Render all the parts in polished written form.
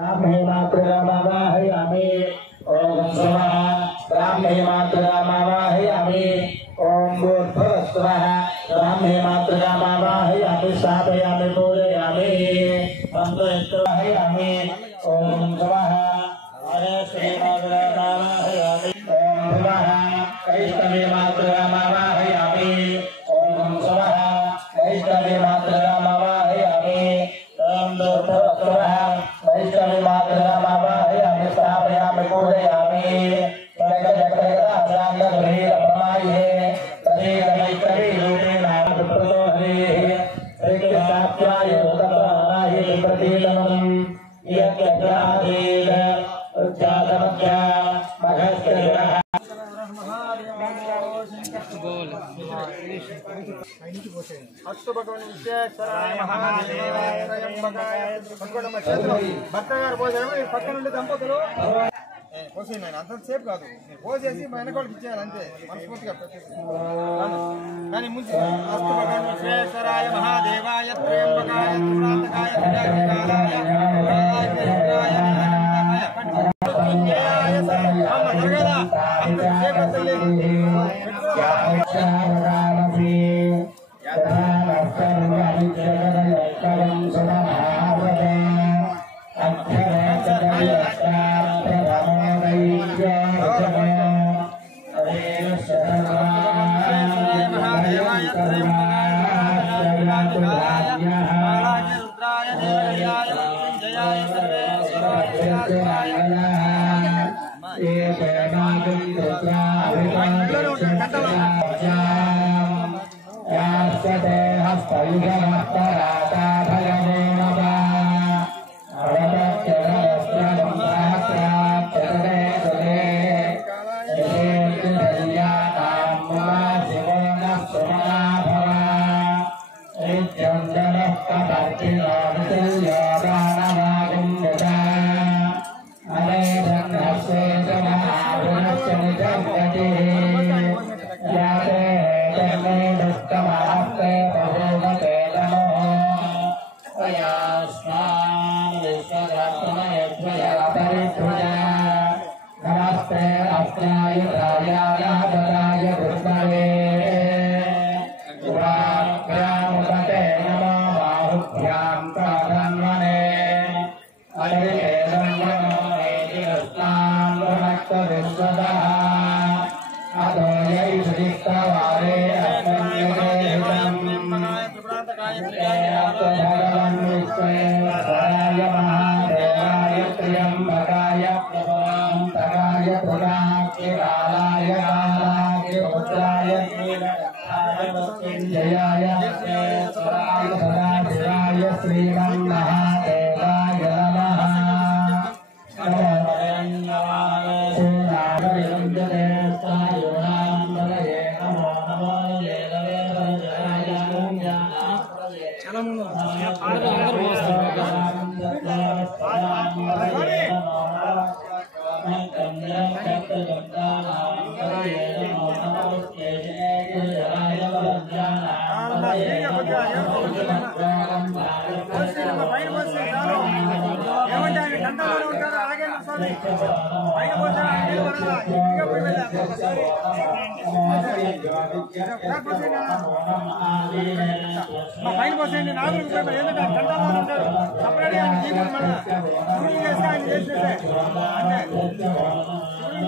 ब्राह्मे मातृरामावाहयामि ओम स्वाहा ब्राह्मे मातृरामावाहयामि ओम भूर्भुवस्सुवः ब्राह्मे मातृरामावाहयामि स्थापयामि पूजयामि मन्त्रयत्वाहयामि ओम स्वाहा हरे श्री मातृरामावाहयामि ओम भुवः कैष्टवे मातृरामावाहयामि ओम स्वाहा कैष्टवे मातृरामावाहयामि ओम भूर्भुवस्सुवः कैष्टवे मातृरामावाहयामि स्थापयामि पूजयामि अस्तु भगवान विश्वेश्वराय महादेवाय त्र्यंबकाय पक्कोडम చేతులు భర్త గారు పోసారు ఈ పక్కన ఉండే దంపతులు పోసేయండి ఆయన అంత సేఫ్ కాదు పోసేసి మా వెనకాలకి ఇచ్చేయాలి అంతే మనస్ఫూర్తిగా కానీ ముందు అస్తు భగవాన్ విశ్వేశ్వరాయ మహాదేవాయ త్ర్యంబకాయ త్రిపురాంతకాయ త్రిజాకాయ రాజేంద్రాయ నిరంతకాయ అమ్మ జరగదా అంత సేఫ్ అసలే పైన పోసేయండి నాలుగు ఎందుకంటే గంటలో ఉంటారు సపరేట్ చేస్తే ఆయన చేసేస్తే అంటే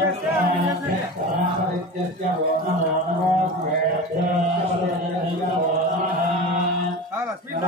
చేస్తే ఆయన చేసేస్తే చాలా స్పీడ్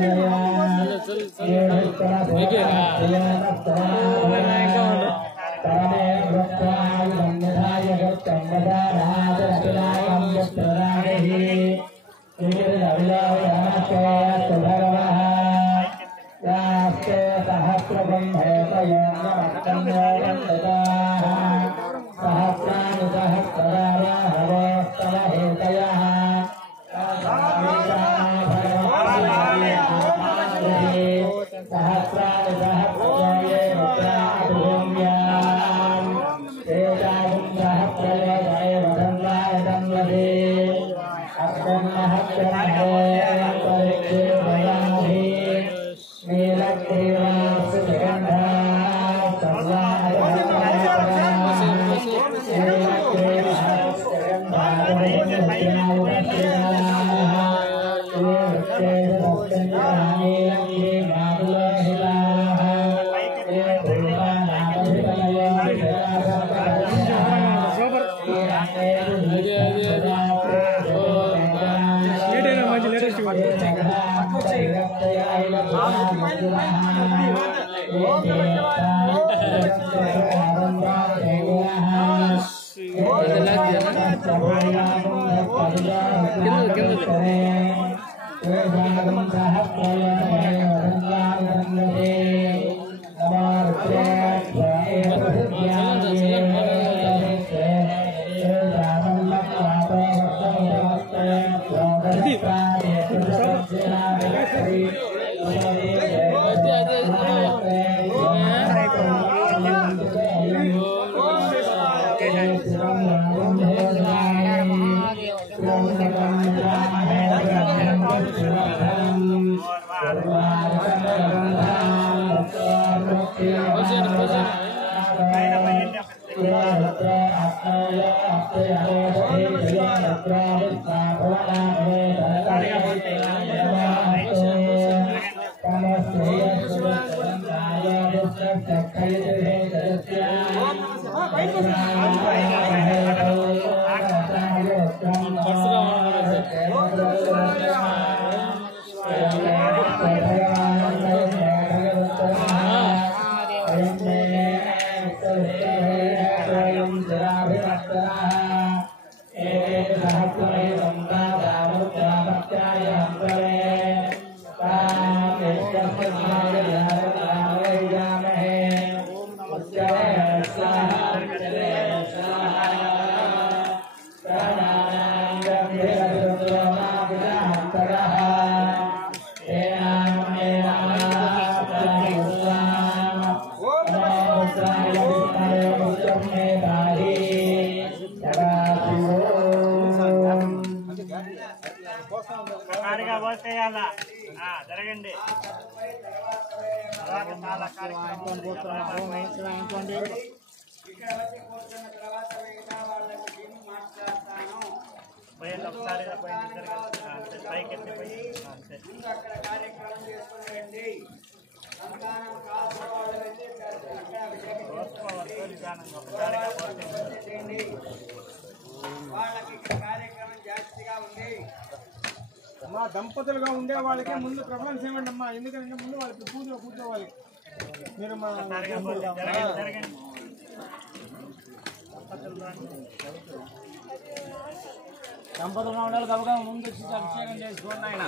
Yes, జరగండి ఒకసారిగా పైకి అక్కడ కార్యక్రమం చేసుకోండి. సంతానం కావాలంటే వాళ్ళకి కార్యక్రమం జాస్తిగా ఉంది. అమ్మా దంపతులుగా ఉండే వాళ్ళకి ముందు ప్రిఫరెన్స్ ఇవ్వండి అమ్మా, ఎందుకంటే ముందు వాళ్ళకి పూజలో కూర్చోవాలి. మీరు దంపతులుగా ఉండాలి కాబట్టి ముందు వచ్చి అభిషేకం చేసుకోండి. ఆయన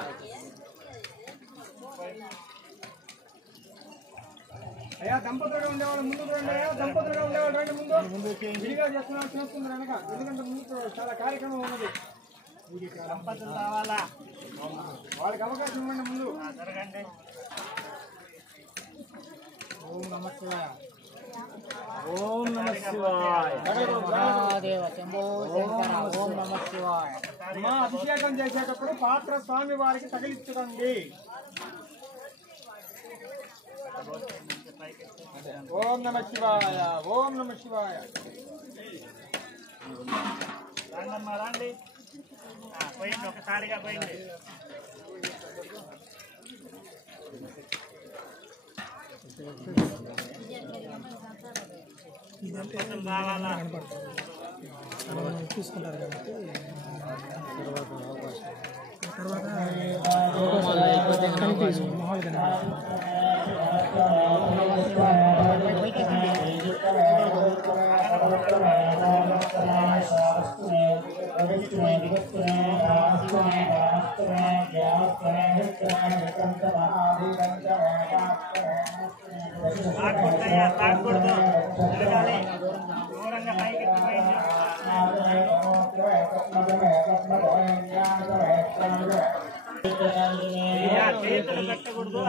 అయ్యా దంపతులుగా ఉండేవాళ్ళు ముందు రండి. అయ్యా దంపతులుగా ఉండేవాళ్ళు రండి ముందు. విడిగా చేస్తున్నారు చేస్తున్నారు వెనక, ఎందుకంటే ముందు చాలా కార్యక్రమం ఉన్నది. దంపతులు రావాలా, వాళ్ళకి అవకాశం ఇవ్వండి ముందు. జరగండి. ఓం నమ శివాయ. ఓం నమ శివాయ. ఓం నమ శివాయ. అమ్మా అభిషేకం చేసేటప్పుడు పాత్ర స్వామి వారికి తగిలించకండి. ఓం నమ శివాయ. ఓం నమ శివాయ. రండమ్మా రండి. పోయింది ఒకసారిగా పోయింది. రావాలా తీసుకుంటారు కాబట్టి చేతులు పెట్టకూడదు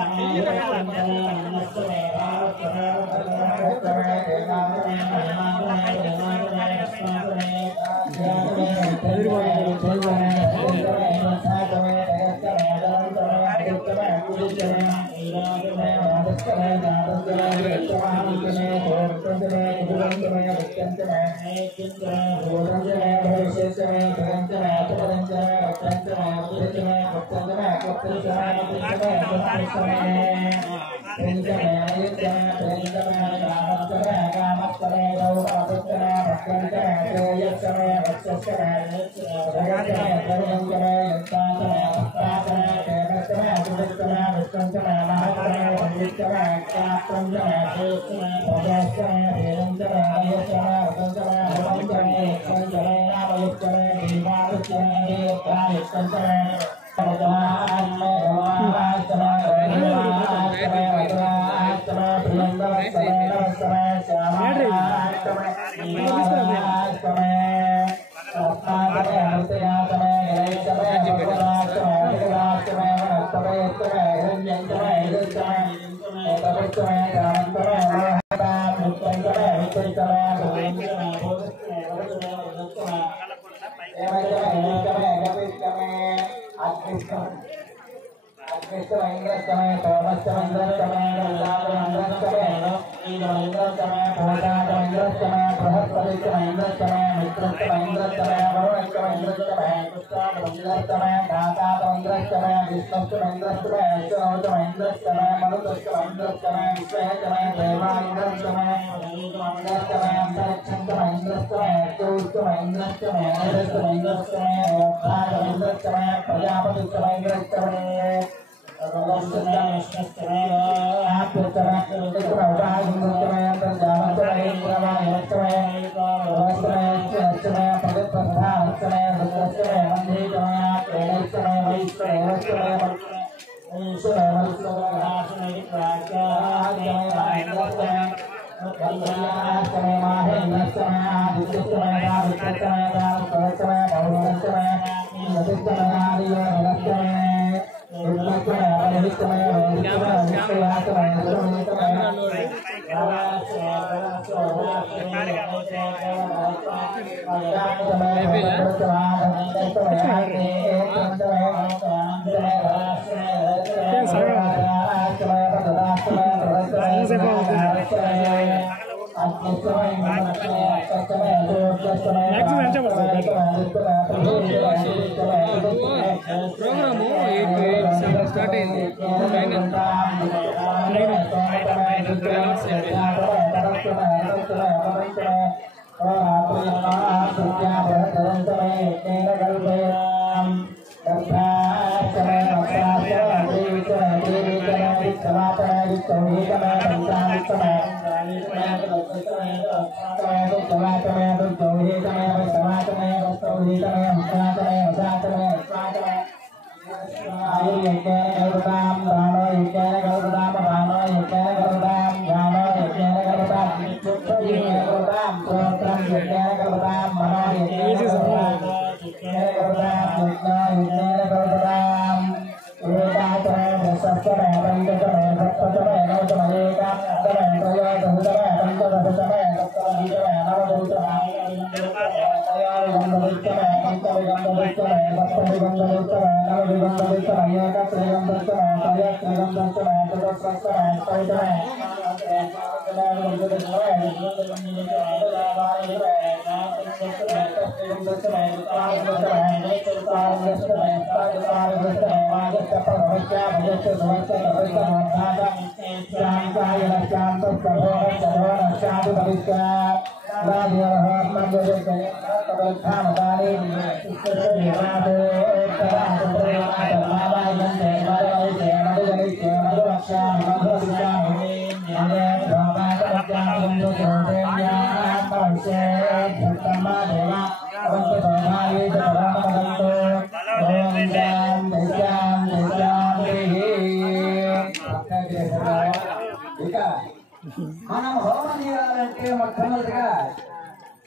మనం హోమం చేయాలంటే మొట్టమొదటిగా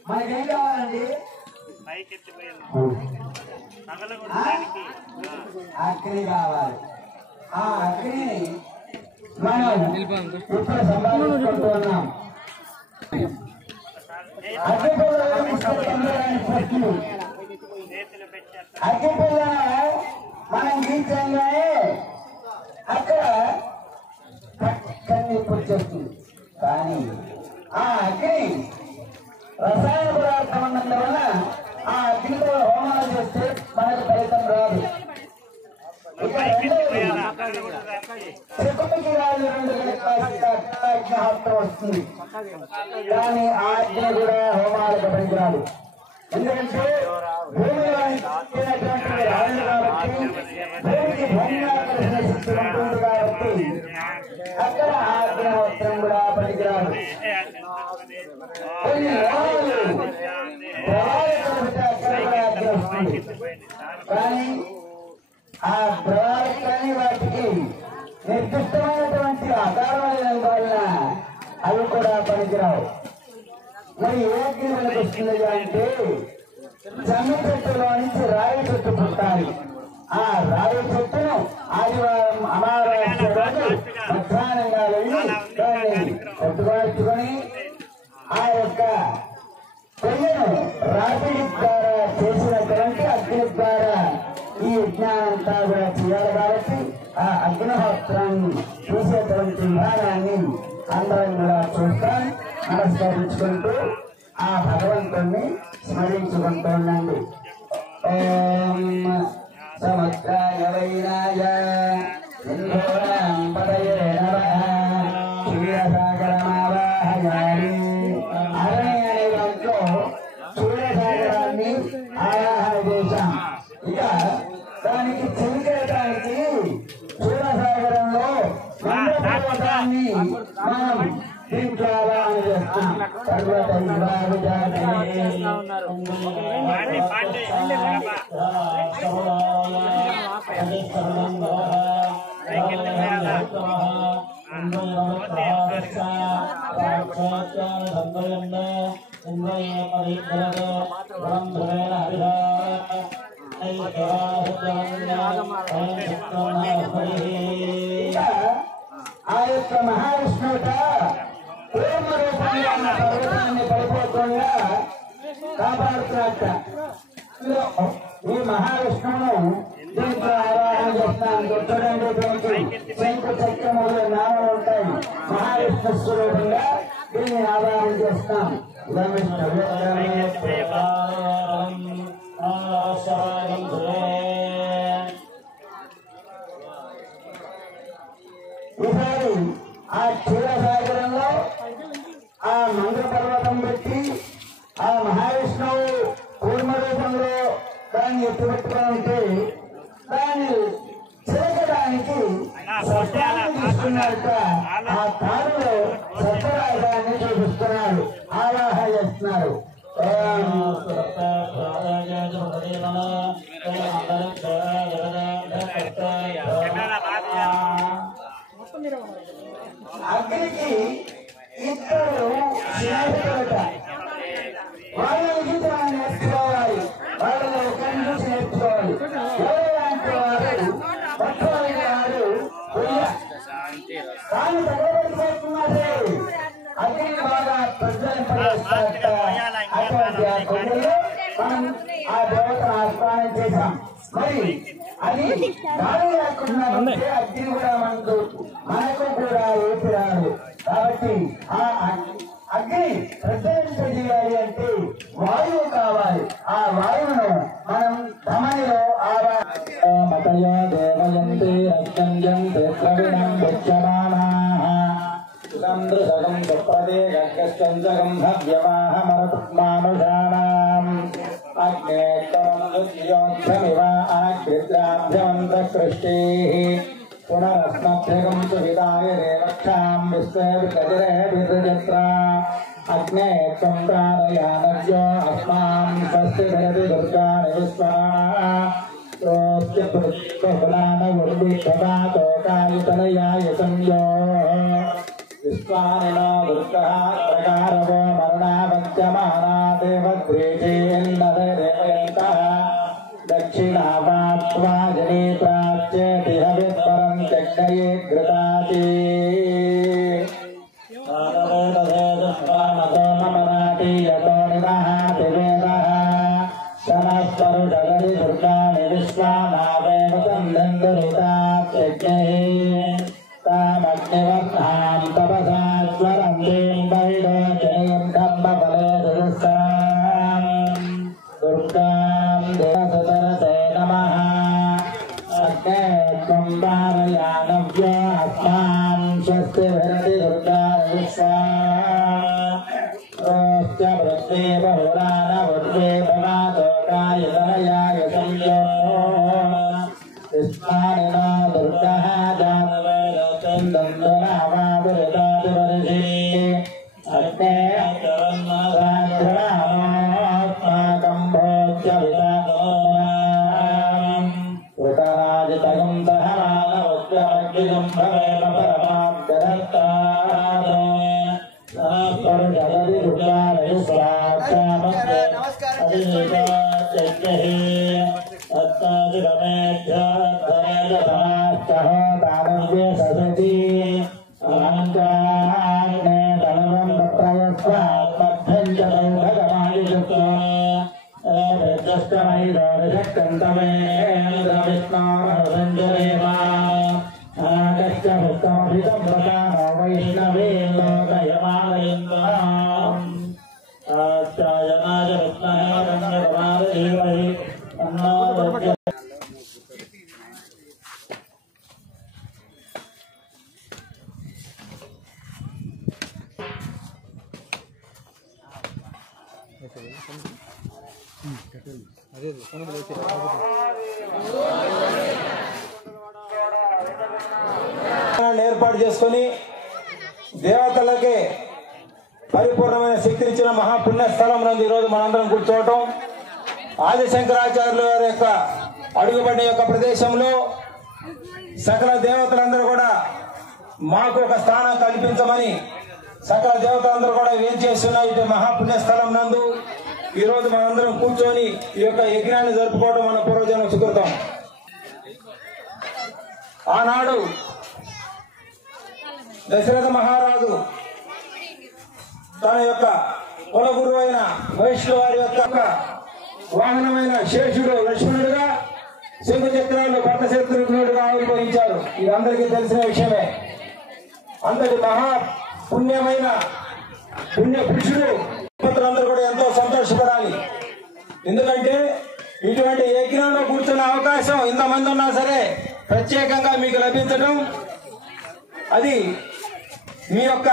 మనకేం కావాలండి? అగ్ని కావాలి. ఆ అగ్నిని మనం ఇప్పుడు సంపాదించుకుంటూ ఉన్నాం. అగ్గిపుల్లను మనం గీచంగానే అక్కడ పక్కనే వచ్చేస్తుంది. కానీ ఆ అగ్ని రసాయన పదార్థం ఉన్నందువల్ల ఆ అగ్నితో హోమాలు చేస్తే మనకు ఫలితం రాదు. ఇక చెక్కుకి రాజు 2 అగ్నిహోత్రం వస్తుంది. కానీ ఆ అగ్ని కూడా హోమాలకు పనికిరాదు. ఎందుకంటే భూమిలో రాజు కాబట్టి భూమికి భూమియాకర్షణ శక్తి ఉంటుంది కాబట్టి అక్కడ ఆ అగ్నిహోత్రం కూడా పనికిరాదు. కొన్ని లోహాలు అగ్ని వస్తుంది. కానీ ఆ ద్రవాలకి వాటికి నిర్దిష్టమైనటువంటి ఆకారం వలన అవి కూడా పనికిరావు. మరి ఏ అగ్ని మనకు వస్తుంది అంటే జమ్మి చెట్టులో నుంచి రాయి చెట్టు పుట్టాలి. ఆ రాయి చెట్టును ఆదివారం అమావాస్య రోజు మధ్యాహ్నంగా వెళ్ళి దాన్ని పట్టుకొచ్చుకొని ఆ యొక్క పొయ్యను రాపిడి ద్వారా చేసినటువంటి అగ్ని ద్వారా ఈ యజ్ఞానంతా కూడా చేయాలి. కాబట్టి ఆ అగ్నిహోత్రాన్ని చూసేటువంటి విధానాన్ని అందరం కూడా చూస్తాం. నమస్కరించుకుంటూ ఆ భగవంతుణ్ణి స్మరించుకుంటూ ఉండండి. ఓం సముద్రాయ వైనాయ పదయే నమః క్షీరసాగరమావాహయామి. అరణ్య అనే దాంట్లో క్షీరసాగరాన్ని ఆవాహన చేశాం. ఇక దానికి చెలికేయడానికి క్షీరసాగరంలో పర్వతాన్ని మనం దీంట్లో ఆవాహన చేస్తాం. పర్వత ఆ యొక్క మహావిష్ణువుట ప్రేమ రూపంగా పర్వతాన్ని పడిపోకుండా కాపాడుతున్నట్ట. ఈ మహావిష్ణువును దీంట్లో ఆరాధన చేస్తాం. చూడండి, దీనికి శంకు చక్రములు నామలు ఉంటాయి. మహావిష్ణు స్వరూపంగా దీన్ని ఆరాధన చేస్తాం. ఈసారి ఆ క్షీరసాగరంలో ఆ మంత్ర పర్వతం పెట్టి ఆ మహావిష్ణువు కూర్మ రూపంలో దాన్ని ఎత్తిపెట్టుకుని ఉంటే దాన్ని చేకడానికి సత్యాన్ని తీసుకున్నాక ఆ కారులో సత్యరాగాన్ని చూపిస్తున్నాడు, ఆవాహ చేస్తున్నారు. అగ్నికి ఇద్దరు స్నేహితులట. వాళ్ళ నుంచి మనం నేర్చుకోవాలి. వాళ్ళలో ఒకరి నుంచి నేర్చుకోవాలి. ఎవరంటే వారు పట్టుకోలేని వారు తాను తగ్గబడిపోతున్నారే అగ్ని బాగా ప్రజ్వలింపజేస్తారట. అటువంటి ఆ కొన్నిలో మనం ఆ దేవతను ఆహ్వానం చేశాం. మరి అది గాలి లేకుండా ఉంటే అగ్ని కూడా మనకు కూడా ఊపిరాడు. కాబట్టి ఆ అగ్ని ప్రజ్వలింపజేయాలి అంటే వాయువు కావాలి. ఆ వాయువును మనం ధమనిలో మతయ దేవయంతే అత్యంతం ద్రవిణం దృశ్యమానాః సుగం దృశకం भवति गङ्गश्चञ्चकं हव्यवाहमरुत्मानुषाणाम् अग्ने त्वमनुज्योऽभ्यमिव आग्रिद्राभ्यमन्तकृष्टेः पुनरस्मभ्यगं सुविदाय देवक्षां विश्वेर्गजरे विसृजत्रा अग्ने त्वं प्राणयानव्यो अस्मान् स्वस्ति भरति दुर्गाणि विश्वाः ोक्यपुष्पफलानवुर्विभवातोकायतनयाय संयो विश्वानिनो दुर्गः प्रकारवो मरणावत्यमाना देवद्वेषेन्नदेवयन्तः दक्षिणावात्वाजने प्राच्येति हवित्परं चक्षये घृताति मराठी यतो निरहाति वेदः शनस्परुषगरि दुर्गाणि विश्वानावेव सन्धन्दरुतात्यज्ञैः तामग्निवर्धां तपसा स्वरन्तीं वैरोचनीं धर्मफले दुरुस्ताम् दुर्गां देवसुतरसे नमः अग्ने त्वं वारयानव्यो अस्मान् स्वस्ति भरति दुर्गाणि विश्वा वृद्धे बहुरानवृद्धे भवातोकायतनयाय संयो विस्मानिनो दुर्गः जातवेदचन्दन्दनावाविरदातिवर्षे अग्ने अचरन्नराघ्रामोऽस्माकं भोज्यविदागमनाम् कृतराजितगं दहमानवज्रमग्निजं भवेम परमाभ्यरत्तात् जगति दुर्गाणि दानव्ये ससति अहङ्काग्ने धनवं प्रयस्वात्मभ्यं च भौभगमायुषक्तन्तमेन्द्रविष्णोरसञ्जरेवा आगश्च भक्तमभितं वदानो वैष्णवे लोकयमालयन्ताम् आचार्यनाय विद्महे रङ्गकुमार धीमहि तन्नो प्रचोदयात्। ఏర్పాటు చేసుకొని దేవతలకే పరిపూర్ణమైన శక్తినిచ్చిన మహాపుణ్య స్థలం నందు ఈరోజు మనందరం కూర్చోవటం, ఆదిశంకరాచార్యుల వారి యొక్క అడుగుబడి యొక్క ప్రదేశంలో సకల దేవతలందరూ కూడా మాకు ఒక స్థానం కల్పించమని సకల దేవతలందరూ కూడా ఏం చేస్తున్న ఇటు మహాపుణ్య స్థలం నందు ఈరోజు మనందరం కూర్చొని ఈ యొక్క యజ్ఞాన్ని జరుపుకోవడం మన పూర్వజన్మ సుకృతం. ఆనాడు దశరథ మహారాజు తన యొక్క కులగురు అయిన వైష్ణవ వారి యొక్క వాహనమైన శేషుడు లక్ష్మణుడుగా, శంఖ చక్రాలు భర్తశత్రుఘ్నుడుగా ఆవిర్భవించారు. ఇది అందరికీ తెలిసిన విషయమే. అంతటి మహా పుణ్యమైన పుణ్య పురుషుడు అందరూ కూడా ఎంతో సంతోషపడాలి. ఎందుకంటే ఇటువంటి యజ్ఞంలో కూర్చున్న అవకాశం ఇంతమంది ఉన్నా సరే ప్రత్యేకంగా మీకు లభించడం, అది మీ యొక్క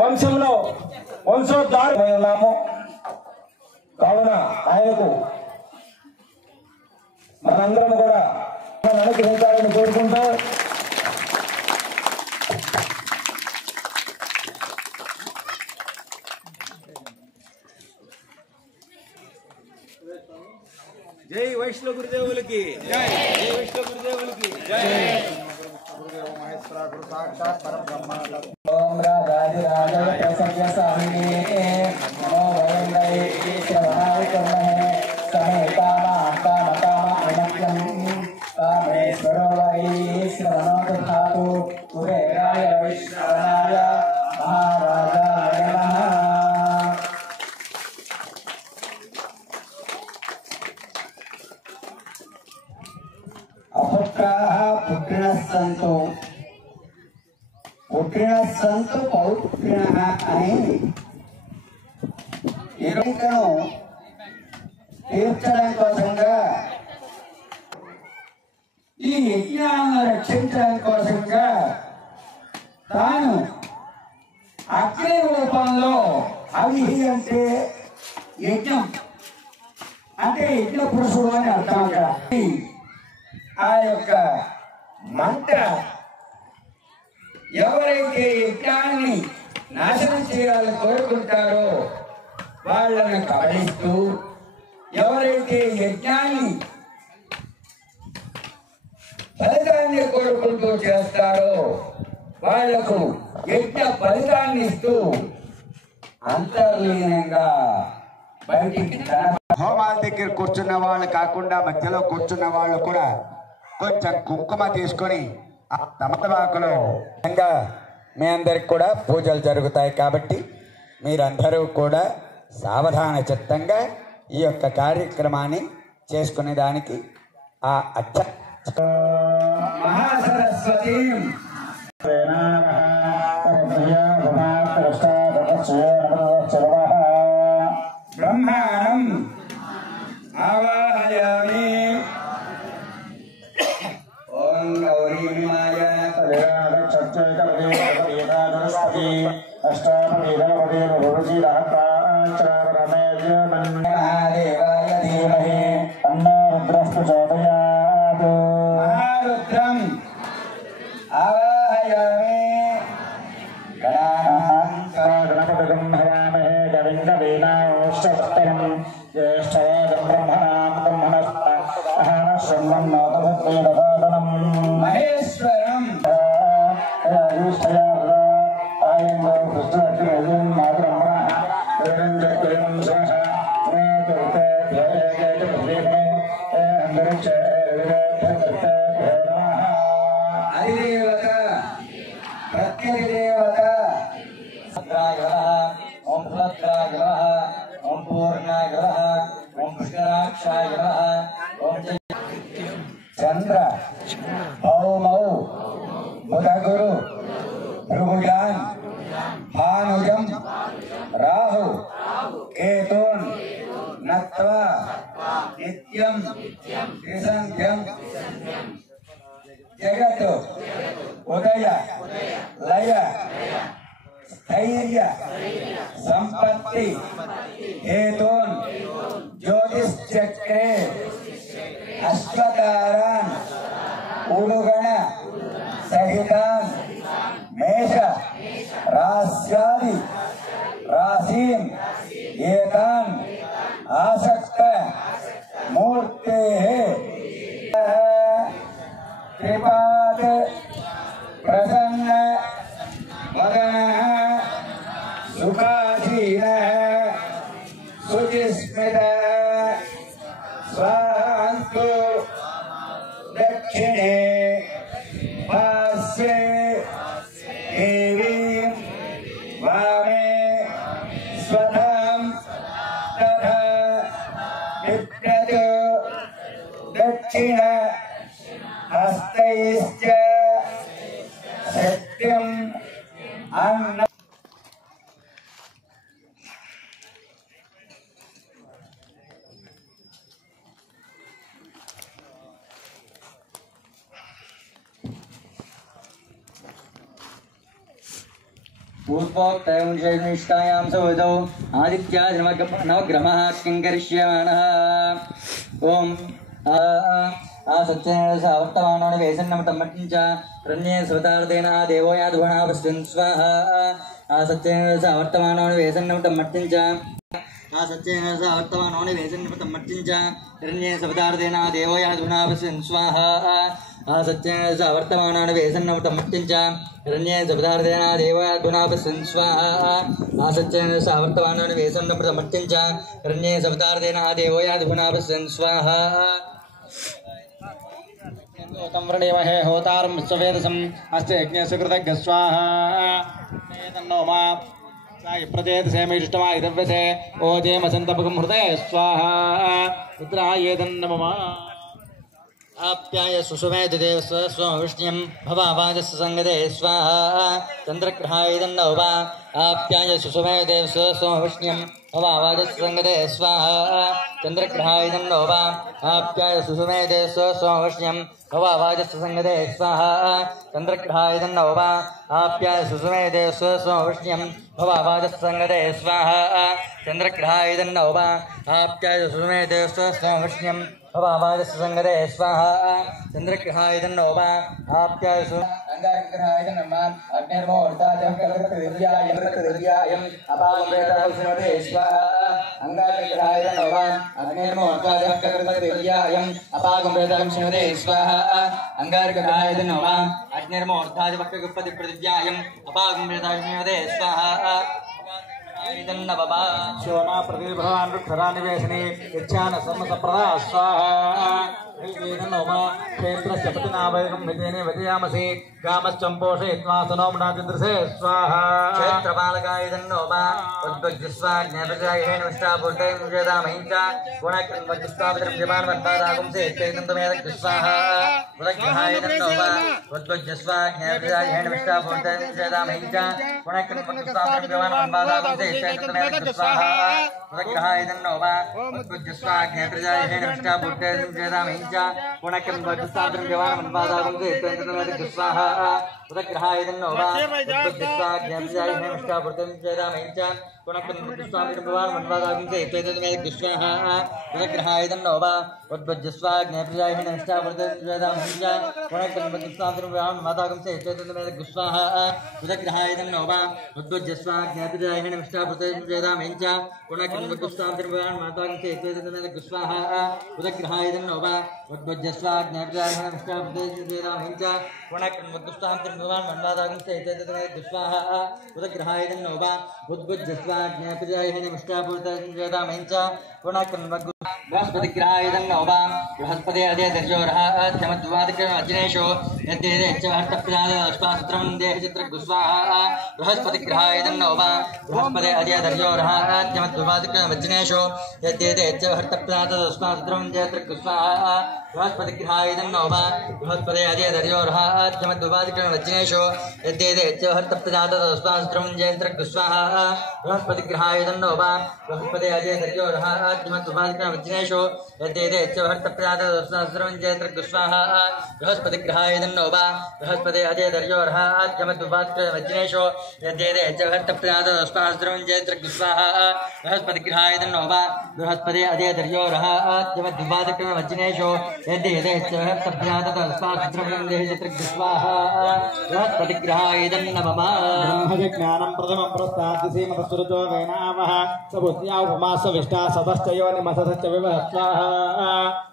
వంశంలో వంశోద్ధారము కావున ఆయనకు మనందరం కూడా అనుగ్రహించాలని కోరుకుంటూ జై వైష్ణవ గురుదేవులకి జై, జై వైష్ణవ గురుదేవులకి జై. గురుదేవ మహేశ్వర గురు సాక్షాత్ పరబ్రహ్మ. ఓం రాజాధిరాజాయ ప్రసవ్యసామినే నమో వయందయే శ్రవణాయ కర్మహే సమే కామకామకామనక్యం కామేశ్వరో వై శ్రవణో దధాతు కుబేరాయ వైష్ణవాయ మహారాజాయ నమః. అపుత్రాః పుత్రిణః సంతు పుట్టిన సంతు పౌత్రిణ అని ఎరుకను తీర్చడం కోసంగా, ఈ యజ్ఞాలను రక్షించడం కోసంగా తాను అగ్ని రూప రూపంలో అవిహి అంటే యజ్ఞం, అంటే యజ్ఞ పురుషుడు అని అర్థం. అక్కడ ఆ యొక్క మంట ఎవరైతే యజ్ఞాన్ని నాశనం చేయాలని కోరుకుంటారో వాళ్ళను కబళిస్తూ, ఎవరైతే యజ్ఞాన్ని ఫలితాన్ని కోరుకుంటూ చేస్తారో వాళ్లకు యజ్ఞ ఫలితాన్ని ఇస్తూ అంతర్లీనంగా బయటికి హోమాల దగ్గర కూర్చున్న వాళ్ళు కాకుండా మధ్యలో కూర్చున్న వాళ్ళు కూడా కొంచెం కుంకుమ తీసుకొని ఆ తమలపాకులో మీ అందరికి కూడా పూజలు జరుగుతాయి. కాబట్టి మీరందరూ కూడా సావధాన చిత్తంగా ఈ యొక్క కార్యక్రమాన్ని చేసుకునే దానికి ఆ మహాసరస్వతి బ్రహ్మాణం ఆవాహయామి. ఓం గౌరీమాయ మహాదేవాయ ధీమహి తన్నో రుద్రః ప్రచోదయాత్. మహారుద్రం ఆవాహయామి. గణపతిం హవామహే కవిం కవీనాశ్చరం జ్యేష్ఠరాజం బ్రహ్మణాం బ్రహ్మణస్పతిం మహేశ్వరం అధిదేవత ప్రత్యధిదేవత. ఓం భద్రాయ నమః, ఓం పూర్ణాయ నమః, ఓం పుష్కరాక్షాయ నమః, ఓం చంద్ర భౌమౌ బుధగురు భృగుజాన్ భానుజం రాహు కేతూన్ నత్వా నిత్యం త్రిసంధ్యం జగత్ ఉదయ లయ స్థైర్య సంపత్తి హేతూన్ జ్యోతిశ్చక్రే అశ్వతారాన్ ఉడుగణ సహితాన్ మేష రాస్యాది రాశీం ఏతాన్ ఆసక్త మూర్తేః త్రిపాద ప్రసన్న వదనః సుఖాసీనః శుచిస్మితః స్వాంతు దక్షిణే పార్శ్వే దేవీం వామే స్వధాం తథా విప్రతు దక్షిణ హస్తైశ్చ సత్యం అన్న. पूर्वोक्तनिष्ठायां सवितौ आदित्याय नवग्रहः किङ्करिष्यमाणः. ओम सत्येन वर्तमानो वेसन्नमतमट्टिञ्च रण्ये स्वतार्देन देवो याद्भुवनः पश्यन् स्वाहा. सत्येन वर्तमानो वेसन्नमतमट्टिञ्च सत्येन वर्तमानो वेसन्नमतमट्टिञ्च रण्ये स्वतार्देन देवो याद्भुवनः पश्यन् स्वाहा. सत्येन वर्तमानो वेसन्नमतमट्टिञ्च रण्ये स्वतार्देन देवो याद्भुवनः पश्यन् स्वाहा. सत्येन वर्तमानो वेसन्नमतमट्टिञ्च रण्ये स्वतार्देन देवो याद्भुवनः पश्यन् स्वाहा. व्रणेमहे होतारं विश्ववेदसम् अस्ते यज्ञस्य कृतज्ञ स्वाहा. तन्नो मा साय प्रचेतसेमेष्टमा इदव्यसे ओजेमसन्तपकं हृदये स्वाहा. रुद्राय तन्नमः. आप्याय सुषुमेदिदेव स्वविष्ण्यं भवावाजस्य संगते स्वाहा चन्द्रग्रहायदन्नो वा आप्याय सुषुमेदिदेव स्वविष्ण्यं भवावाजस्य संगते स्वाहा चन्द्रग्रहायदन्नो वा आप्याय सुषुमेदिदेव स्वविष्ण्यं भवावाजस्य संगते स्वाहा चन्द्रग्रहायदन्नो वा आप्याय सुषुमेदिदेव स्वविष्ण्यं भवावाजस्य संगते स्वाहा चन्द्रग्रहायदन्नो वा आप्याय सुषुमेदिदेव स्वविष्ण्यं भवावाजस्य संगते स्वाहा चन्द्रग्रहायदन्नो वा आप्याय अंगारग्रहायदन्नो अग्निर्मोर्ताजं अपागम्भेदाय स्वाहा अंगारग्रहायदन्नो वा अग्निर्मोर्ताजं अपागम्भेदाय स्वाहा अंगारग्रहायदन्नो वा अग्निर्मोर्ताजं अपागम्भेदाय स्वाहा शोना प्रतिभवान् रुक्षरानिवेशने यच्छान सम्मतप्रदा स्वाहा नोमा क्षेत्रस्य प्रतिनावयकं विजयने वजयामसि गामश्चम्पोषे त्वासनो मृणादिदृशे स्वाहा क्षेत्रपालकायदन्नोमा उद्भज्यस्वाज्ञापजायेन विष्टापूर्ते मुजेदामहिञ्च गुणकृन्वज्यस्वापतिर्यमानवन्तादागुंसे चैतन्तमेदक् स्वाहा उदग्रहायदन्नोमा उद्भज्यस्वाज्ञापजायेन विष्टापूर्ते मुजेदामहिञ्च गुणकृन्वज्यस्वापतिर्यमानवन्तादागुंसे चैतन्तमेदक् स्वाहा उदग्रहायदन्नोमा उद्भज्यस्वाज्ञापजायेन विष्टापूर्ते मुजेदामहिञ्च गुणकृन्वज्यस्वापतिर्यमानवन्तादागुंसे चैतन्तमेदक् स्वाहा उदग्रहायदन्नो वा उद्भज्यस्वाज्ञापजायेन विष्टापूर्ते मुजेदामहिञ्च गुणकृन्वज्यस्वापतिर्यमानवन्तादागुंसे चैतन्तमेदक् स्वाहा उदग्रहायदन्नो वा उद्भज्यस्वाज्ञापजायेन विष्टापूर्ते मुजेदामहिञ्च गुणकृन्वज्यस्वापतिर्यमानवन्तादागुंसे चैतन्तमेदक् स्वाहा उदग्रहायदन्नो वा उद्भज्यस्वाज्ञापजायेन विष्टापूर्ते मुजेदामहिञ्च गुणकृन्वज्यस्वापतिर्यमानवन्तादागुंसे चैतन्तमेदक् स्वाहा उदग्रहायदन्नो वा उद्भज्यस्वाज्ञापजायेन विष्टापूर्ते मुजेदामहिञ्च गुणकृन्वज्यस्वापतिर्यमानवन्तादागुंसे चैतन्तमेदक् स्वाहा उदग्रहायदन्नो वा उद्भज्यस्वाज्ञापजायेन विष्टापूर्ते मुजेदामहिञ्च बृहस्पतिग्रहायदन्नो वा बृहस्पति अदे दर्योरः अध्यमद्वादक्रमज्नेषु यद्देदेच्छवर्तप्रदादस्पास्त्रं देहचित्रगुस्वाहा बृहस्पतिग्रहायदन्नो वा बृहस्पति अदे दर्योरः अध्यमद्वादक्रमज्नेषु यद्देदेच्छवर्तप्रदादस्पास्त्रं देहचित्रगुस्वाहा बृहस्पतिग्रहायदन्नो वा बृहस्पति अदे दर्योरः अध्यमद्वादक्रमज्नेषु यद्देदेच्छवर्तप्रदादस्पास्त्रं देहचित्रगुस्वाहा बृहस्पतिग्रहायदन्नो वा बृहस्पति अदे दर्योरः वज्नेशो यद्देदेच्छवर्तप्रदादस्पास्त्रं देहचित्रगुस्वाहा बृहस्पतिग्रहायदन्नो वा बृहस्पति अदे दर्योरः वज्नेशो यद्देदेच्छवर्तप्रदादस्पास्त्रं देहचित्रगुस्वाहा बृहस्पतिग्रहायदन्नो वा बृहस्पति अदे दर्योरः वज्नेशो यद्देदेच्छवर्तप्रदादस्पास्त्रं देहचित्रगुस्वाहा बृहस्पतिग्रहायदन्नो वा ब्रह्मज्ञानं प्रथमं प्रस्ताद्यसीमतस्तुतो वेनावः सबुद्ध्या उपमास विष्टा सतश्चयोनि मसतश्च विवहस्वाहा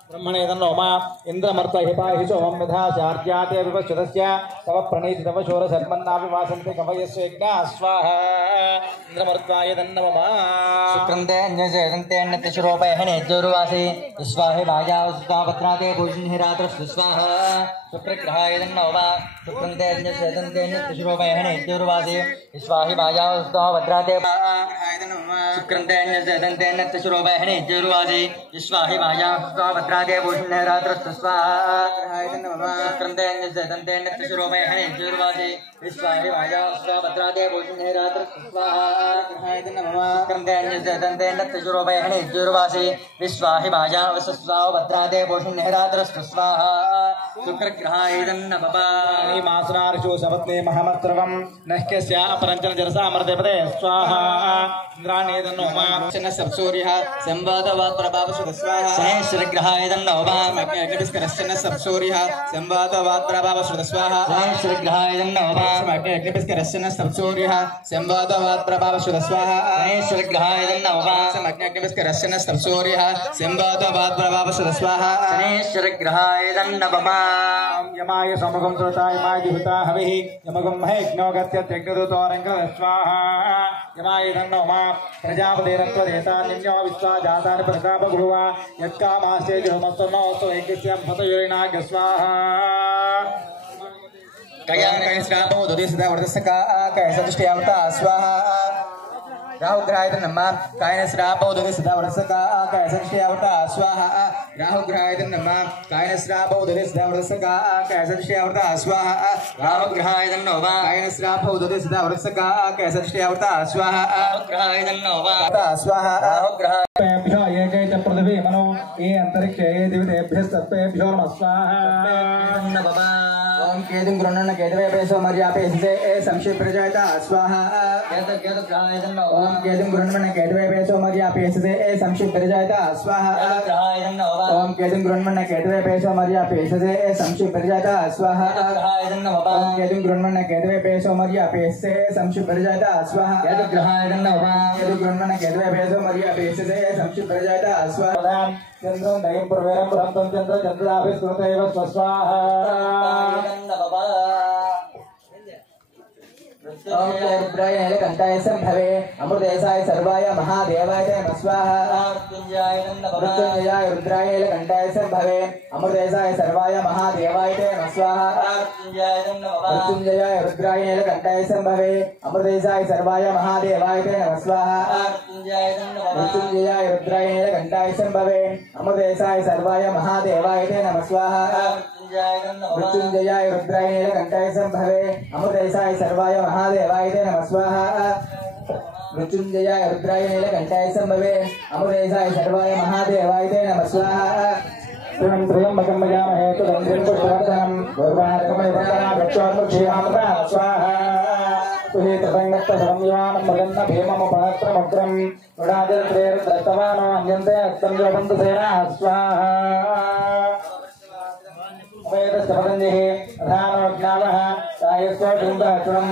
ब्रह्मणेदन्नो मा इन्द्रमर्त हिपाहि सोमं विधा चार्याते विवश्चतस्य तव प्रणीति तव शोरशर्मन्नाभिवासन्ते कवयस्य यज्ञा स्वाहा इन्द्रमर्तायदन्नो मा शुक्रन्ते अन्यजयन्ते अन्यतिशुरोपयहने ज्योरुवासि विश्वाहे भाजावस्वापत्राते भूषणहिरात्र स्वाहा शुक्रग्रहायदन्नो वा शुक्रन्ते अन्यजयन्ते अन्यतिशुरोपयहने ज्योरुवासि विश्वाहे भाजावस्वापत्राते शुक्रन्ते अन्यजयन्ते अन्यतिशुरोपयहने ज्योरुवासि विश्वाहे भाजावस्वापत्राते भूषणहिरात्र स्वाहा शुक्रन्ते अन्यजयन्ते अन्यतिशुरोपयहने ज्योरुवासि विश्वाहे भाजावस्वापत्राते भूषणहिरात्र स्वाहा शुक्रन्ते अन्यजयन्ते अन्यतिशुरोपयहने ज्योरुवासि विश्वाहे भाजावस्वापत्राते भूषणहिरात्र स्वाहा शुक्रग्रहायदन्नो मासनार्षो सपत्ने महमत्रवं नह्यस्य अपरञ्चन जरसामर्देपदे स्वाहा इंद्राणेदन्नो मा सूर्यः संवादवात् प्रभावसुत स्वाहा शनेश्वरग्रहायदन्नो वा अग्निभिस्करश्चन सूर्यः संवादवात् प्रभावसुत स्वाहा शनेश्वरग्रहायदन्नो वा अग्निभिस्करश्चन सूर्यः संवादवात् प्रभावसुत स्वाहा शनेश्वरग्रहायदन्नो वा अग्निभिस्करश्चन सूर्यः संवादवात् प्रभावसुत स्वाहा शनेश्वरग्रहायदन्नो वा यमाय समुखं सुरता यमाय दिहुता हविः यमगं महेज्ञो गत्यत्यग्निदूतो रङ्गः स्वाहा यमाय दन्नो मा प्रजापतिरत्वदेता निम्यो विश्वा जातानि प्रतापगुरुवा यत्कामास्ते जुहमस्तनोऽस्तु ऐक्यस्यं हतयुरिनाग्य स्वाहा कयां कयस्रापो दुदिसदा वर्धसका कयसदृष्ट्यावता स्वाहा राहुग्रहाय नमः कायेन श्रापौदति सदा वर्षका कैसर्ष्यावता स्वाहा राहुग्रहाय नमः कायेन श्रापौदति सदा वर्षका कैसर्ष्यावता स्वाहा राहुग्रहाय नमः कायेन श्रापौदति सदा वर्षका कैसर्ष्यावता स्वाहा राहुग्रहाय नमः स्वाहा राहुग्रहाय एकैत पृथिवी मनो ये अंतरिक्षे ये दिवितेभ्यः सर्पेभ्यो नमः स्वाहा ओम केतुं गृह्णन् केतवे पेशो मर्यापेशसे ए संशय प्रजायता स्वाहा ओम केतुं गृह्णन् केतवे पेशो मर्यापेशसे ए संशय प्रजायता स्वाहा ओम केतुं गृह्णन् केतवे पेशो मर्यापेशसे ए संशय प्रजायता स्वाहा ओम केतुं गृह्णन् केतवे पेशो मर्यापेशसे ए संशय प्रजायता स्वाहा केतुं गृह्णन् केतवे पेशो मर्यापेशसे ए संशय प्रजायता स्वाहा चंद्रं दयं प्रवेरं पुरंतं चंद्र चंद्राभिस्कृतैव स्वस्वाहा ओम रुद्राय नीलकंठाय संभवे अमृतेशाय सर्वाय महादेवाय नमः स्वाहा मृत्युंजयाय रुद्राय नीलकंठाय संभवे अमृतेशाय सर्वाय महादेवाय नमः स्वाहा मृत्युंजयाय रुद्राय नीलकंठाय संभवे अमृतेशाय सर्वाय महादेवाय नमः स्वाहा मृत्युंजयाय रुद्राय नीलकंठाय संभवे अमृतेशाय सर्वाय महादेवाय नमः स्वाहा मृत्युंजयाय रुद्राय नीलकंठाय संभवे अमृतेशाय सर्वाय महादेवाय नमः स्वाहा मृत्युंजयाय रुद्राय नीलकंठाय संभवे अमृतेशाय सर्वाय महादेवाय नमः स्वाहा त्र्यंबकं यजामहे सुगन्धिं पुष्पवर्धनं गौर्वाणकमलवदनाभक्षोन्मुक्षीमामृता स्वाहा सुहेतसंगतसंयमानं मगन्न भीममुपहस्त्रमुग्रं गुणादित्रैर्दत्तवानो अन्यन्ते हस्तं योबन्तु सेना स्वाहा वेदस्तपतञ्जः अधानोज्ञानः कायस्वशुम्भचुरम्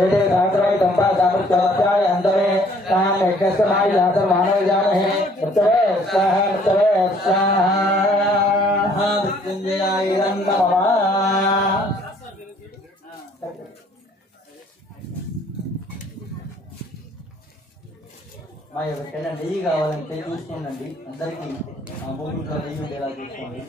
एते सहस्राय सम्पादामृत्याय अन्तरे तान् यज्ञस्तमाय सहस्रमानो यजामहे मृतवे स्वाहा मृतवे स्वाहा मृत्युञ्जयाय नमः మా ఎవరికైనా నెయ్యి కావాలంటే చూసుకోండి అందరికీ ఆ భూమిలో నెయ్యి ఉండేలా చూసుకోండి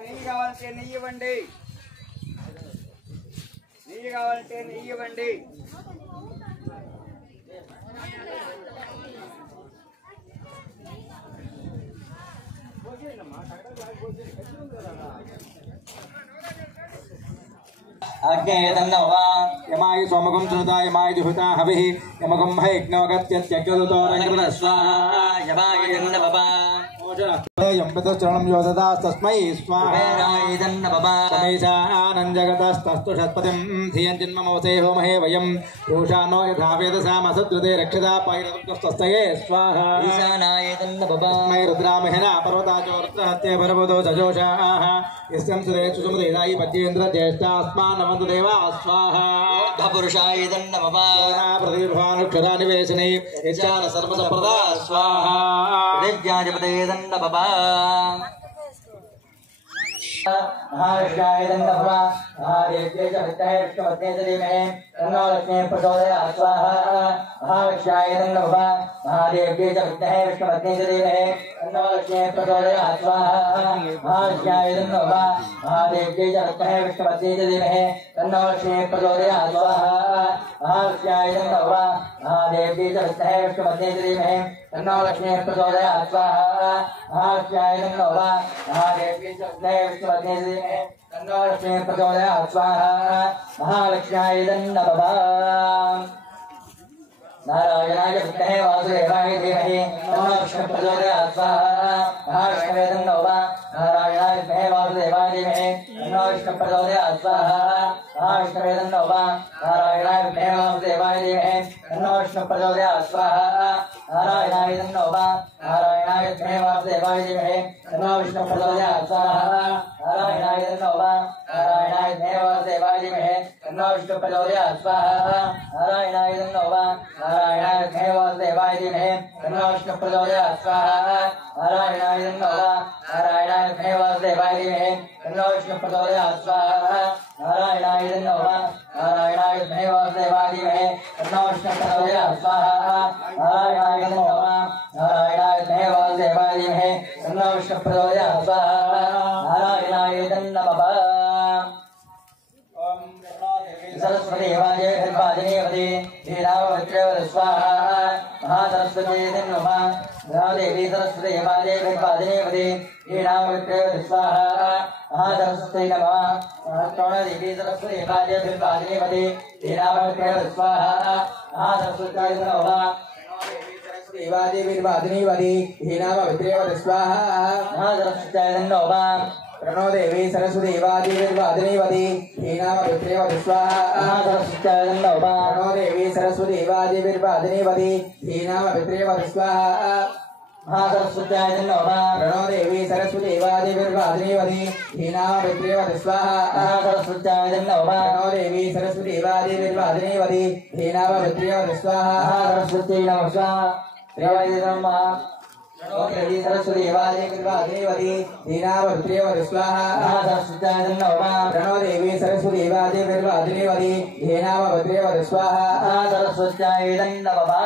నెయ్యి కావాలంటే నెయ్యి ఇవ్వండి నెయ్యి కావాలంటే నెయ్యి ఇవ్వండి आज्ञेयतन्नवा यमाय सोमकं सुनता यमाय जुहुता हविः यमकं भैज्ञवगत्यत्यग्रदुतो रङ्गपद स्वाहा यमाय तन्नवा यं पितश्चरणं यो ददास्तस्मै स्वाहा तन्नवा समेशानञ्जगतस्तस्तु षत्पतिं धियं जन्ममवसे होमहे वयं पूषानो यथा वेदसामसद्रुते रक्षता पायरतस्तस्तये स्वाहा ईशानाय तन्नवा मै रुद्रामहिना पर्वताचो रुद्रहत्ये परवतो सजोषाः यस्यं सुरे सुसुमदेदायि पद्येन्द्र ज्येष्ठास्मान्नवन्तु देवा स्वाहा पुरुषाय तन्नवा प्रतिभवानुक्षरा निवेशने यज्ञान सर्वसम्प्रदा स्वाहा दिव्याधिपतये तन्नवा महाविष्णाय तन्नवा महादेव्यै च विद्महे विष्णुपत्न्यै च धीमहि तन्नो लक्ष्मीः प्रचोदयात् स्वाहा महाविष्णाय तन्नवा महादेव्यै च विद्महे विष्णुपत्न्यै च धीमहि तन्नो लक्ष्मीः प्रचोदयात् स्वाहा महाविष्णाय तन्नवा महादेव्यै च विद्महे विष्णुपत्न्यै च धीमहि तन्नो लक्ष्मीः प्रचोदयात् स्वाहा महाविष्णाय तन्नवा महादेव्यै च विद्महे विष्णुपत्न्यै च धीमहि तन्नो लक्ष्मीः प्रचोदयात् स्वाहा महाविष्णाय तन्नवा महादेव्यै च विद्महे विष्णुपत्न्यै च धीमहि तन्नो लक्ष्मीः प्रचोदयात् स्वाहा महालक्ष्म्याय तन्नवा नारायणाय विद्महे वासुदेवाय धीमहि तन्नो लक्ष्मीः प्रचोदयात् स्वाहा महाविष्णवे तन्नवा नारायणाय विद्महे वासुदेवाय धीमहि तन्नो लक्ष्मीः प्रचोदयात् स्वाहा महाविष्णवे तन्नवा नारायणाय विद्महे वासुदेवाय धीमहि तन्नो लक्ष्मीः प्रचोदयात् स्वाहा नारायणाय तन्नवा नारायणाय विद्महे वासुदेवाय धीमहि तन्नो विष्णुः प्रचोदयात् स्वाहा नारायणाय नमः नारायणाय विद्महे वासुदेवाय धीमहि तन्नो विष्णुः प्रचोदयात् स्वाहा नारायणाय नमः नारायणाय विद्महे वासुदेवाय धीमहि तन्नो विष्णुः प्रचोदयात् स्वाहा नारायणाय नमः नारायणाय विद्महे वासुदेवाय धीमहि तन्नो विष्णुः प्रचोदयात् स्वाहा नारायणाय नमः नारायणाय विद्महे वासुदेवाय धीमहि तन्नो विष्णुः प्रचोदयात् स्वाहा नारायणाय नमः नारायणाय विद्महे वासुदेवाय धीमहि तन्नो विष्णुः प्रचोदयात् स्वाहा नारायणाय नमः सरस्वती वाजे हरिपादिनीवती श्रीरामविद्रेव स्वाहा महासरस्वती नमः देवी सरस्वती वाजे हरिपादिनीवती श्रीरामविद्रेव स्वाहा महासरस्वती नमः देवी सरस्वती वाजे हरिपादिनीवती श्रीरामविद्रेव स्वाहा महासरस्वती नमः देवादी वीरवादिनीवती श्रीरामविद्रेव स्वाहा महासरस्वती नमः प्रणो देवी सरस्वती वादी वीरवादिनीवती हीनामविद्रेव स्वाहा सरस्वती नमः प्रणो देवी सरस्वती वादी वीरवादिनीवती हीनामविद्रेव स्वाहा महासरस्वती नमः प्रणो देवी सरस्वती वादी वीरवादिनीवती हीनामविद्रेव स्वाहा सरस्वती नमः प्रणो देवी सरस्वती वादी वीरवादिनीवती हीनामविद्रेव स्वाहा सरस्वती नमः स्वाहा देवी सरस्वती वाजे वीरवादिनीवती हीनामविद्रेव स्वाहा सरस्वती नमः प्रणो देवी सरस्वती वाजे वीरवादिनीवती हीनामविद्रेव स्वाहा सरस्वती नमः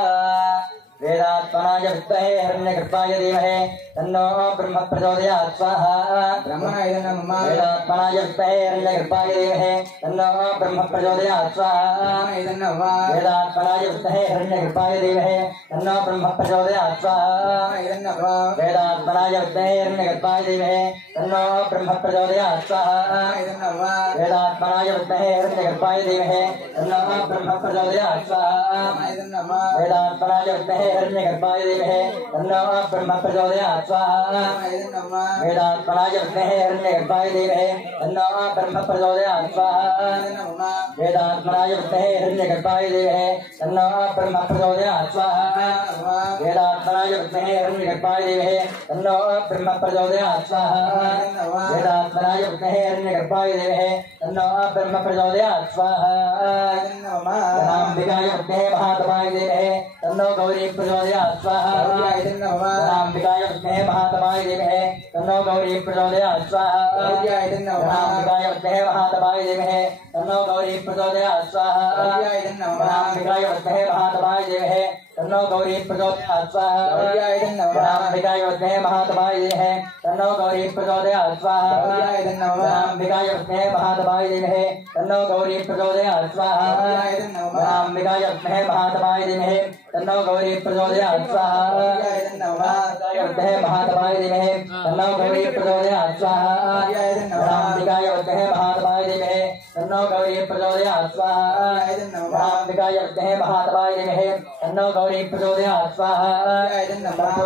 वेदात्मनाय विद्महे हिरण्यगर्भाय धीमहि तन्नो ब्रह्म प्रचोदयात् स्वाहा ब्रह्माय नमः वेदात्मनाय विद्महे हिरण्यगर्भाय धीमहि तन्नो ब्रह्म प्रचोदयात् स्वाहा वेदात्मनाय विद्महे हिरण्यगर्भाय धीमहि तन्नो ब्रह्म प्रचोदयात् स्वाहा वेदात्मनाय विद्महे हिरण्यगर्भाय धीमहि तन्नो ब्रह्म प्रचोदयात् स्वाहा वेदात्मनाय विद्महे हिरण्यगर्भाय धीमहि तन्नो ब्रह्म प्रचोदयात् स्वाहा वेदात्मनाय विद्महे हिरण्यगर्भाय धीमहि तन्नो ब्रह्म प्रचोदयात् स्वाहा वेदात्मनाय विद्महे हिरण्यगर्भाय धीमहि तन्नो ब्रह्म प्रचोदयात् स्वाहा वेदात्मनाय विद्महे हिरण्यगर्भाय धीमहि तन्नो ब्रह्म प्रचोदयात् स्वाहा वेदात्मनाय विद्महे हिरण्यगर्भाय धीमहि तन्नो ब्रह्म प्रचोदयात् स्वाहा वेदात्मनाय विद्महे हिरण्यगर्भाय धीमहि तन्नो ब्रह्म प्रचोदयात् स्वाहा रामबिकाय विद्महे महातमाय धीमहि तन्नो गौरी प्रचोदयात् स्वाहा रामबिकाय विद्महे महातमाय धीमहि तन्नो गौरी प्रचोदयात् स्वाहा रामबिकाय विद्महे महातमाय धीमहि तन्नो गौरी प्रचोदयात् स्वाहा रामबिकाय विद्महे महातमाय धीमहि तन्नो गौरी प्रचोदयात् स्वाहा रामबिकाय विद्महे महातमाय धीमहि तन्नो गौरी प्रचोदयात् स्वाहा रामबिकाय विद्महे महातमाय धीमहि तन्नो गौरी प्रचोदयात् स्वाहा रामबिकाय विद्महे महातमाय धीमहि तन्नो गौरी प्रचोदयात् स्वाहा विद्महे महातमाय धीमहि तन्नो गौरी प्रचोदयात् स्वाहा रामबिकाय विद्महे महातमाय धीमहि तन्नो गौरी प्रचोदयात् स्वाहा रामबिकाय विद्महे महातमाय धीमहि तन्नो गौरी प्रचोदयात् स्वाहा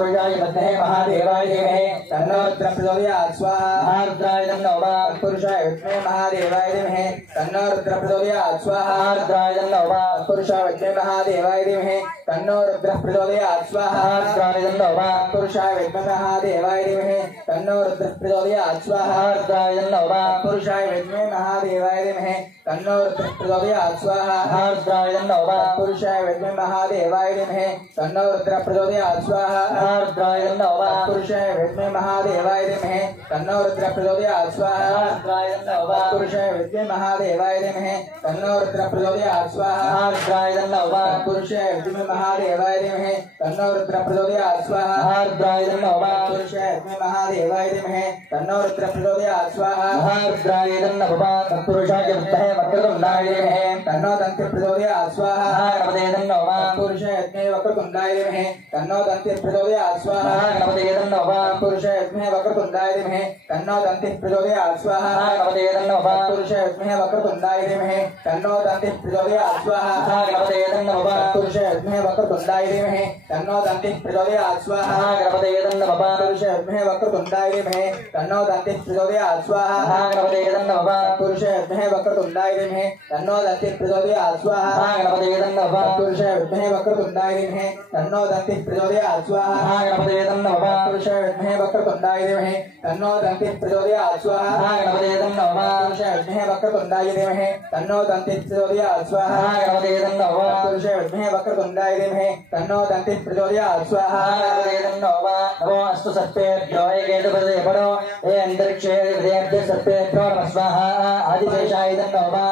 पुरुषाय विद्महे महादेवाय धीमहि तन्नो रुद्र प्रचोदयात् स्वाहा रुद्राय नमः पुरुषाय विद्महे महादेवाय धीमहि तन्नो रुद्र प्रचोदयात् स्वाहा रुद्राय नमः पुरुषाय विद्महे महादेवाय धीमहि तन्नो रुद्र प्रचोदयात् स्वाहा रुद्राय नमः पुरुषाय विद्महे महादेवाय धीमहि तन्नो रुद्र प्रचोदयात् स्वाहा रुद्राय नमः पुरुषाय विद्महे महादेवाय धीमहि तन्नो रुद्र प्रचोदयात् स्वाहा रुद्राय नमः पुरुषाय विद्महे महादेवाय धीमहि तन्नो रुद्र प्रचोदयात् स्वाहा रुद्राय नमः पुरुषाय विद्महे महादेवाय धीमहि तन्नो रुद्र प्रचोदयात् स्वाहा रुद्राय नमः पुरुषाय विद्महे महादेवाय धीमहि तन्नो रुद्र प्रचोदयात् स्वाहा रुद्राय नमः पुरुषाय विद्महे महादेवाय धीमहि तन्नो रुद्र प्रचोदयात् स्वाहा रुद्राय नमः पुरुषाय विद्महे महादेवाय धीमहि तन्नो रुद्र प्रचोदयात् स्वाहा रुद्राय नमः पुरुषाय विद्महे वक्रतुण्डाय धीमहि तन्नो दन्ति प्रचोदयात् स्वाहा गणपते नमः पुरुषाय विद्महे वक्रतुण्डाय धीमहि तन्नो दन्ति प्रचोदयात् स्वाहा गणपते नमः पुरुषाय विद्महे वक्रतुण्डाय धीमहि तन्नो दन्ति प्रचोदयात् स्वाहा गणपते नमः पुरुषाय विद्महे वक्रतुण्डाय धीमहि तन्नो दन्ति प्रचोदयात् स्वाहा गणपते नमः पुरुषाय विद्महे वक्रतुण्डाय धीमहि तन्नो दन्ति प्रचोदयात् स्वाहा गणपते नमः पुरुषाय विद्महे वक्रतुण्डाय धीमहि तन्नो दन्ति प्रचोदयात् स्वाहा गणपते नमः पुरुषाय विद्महे वक्रतुण्डाय वक्रतुण्डाय विद्महे तन्नो दन्तिः प्रचोदयात् स्वाहा गणपतये नमः तत्पुरुषाय विद्महे वक्रतुण्डाय विद्महे तन्नो दन्तिः प्रचोदयात् स्वाहा गणपतये नमः तत्पुरुषाय विद्महे वक्रतुण्डाय विद्महे तन्नो दन्तिः प्रचोदयात् स्वाहा गणपतये नमः तत्पुरुषाय विद्महे वक्रतुण्डाय विद्महे तन्नो दन्तिः प्रचोदयात् स्वाहा गणपतये नमः तत्पुरुषाय विद्महे वक्रतुण्डाय विद्महे तन्नो दन्तिः प्रचोदयात् स्वाहा गणपतये नमः नमो अस्तु सर्पेभ्यो एकेतपदे परो हे अंतरिक्षे देवेभ्यः सर्पेभ्यो नमः स्वाहा आदिशेषाय नमः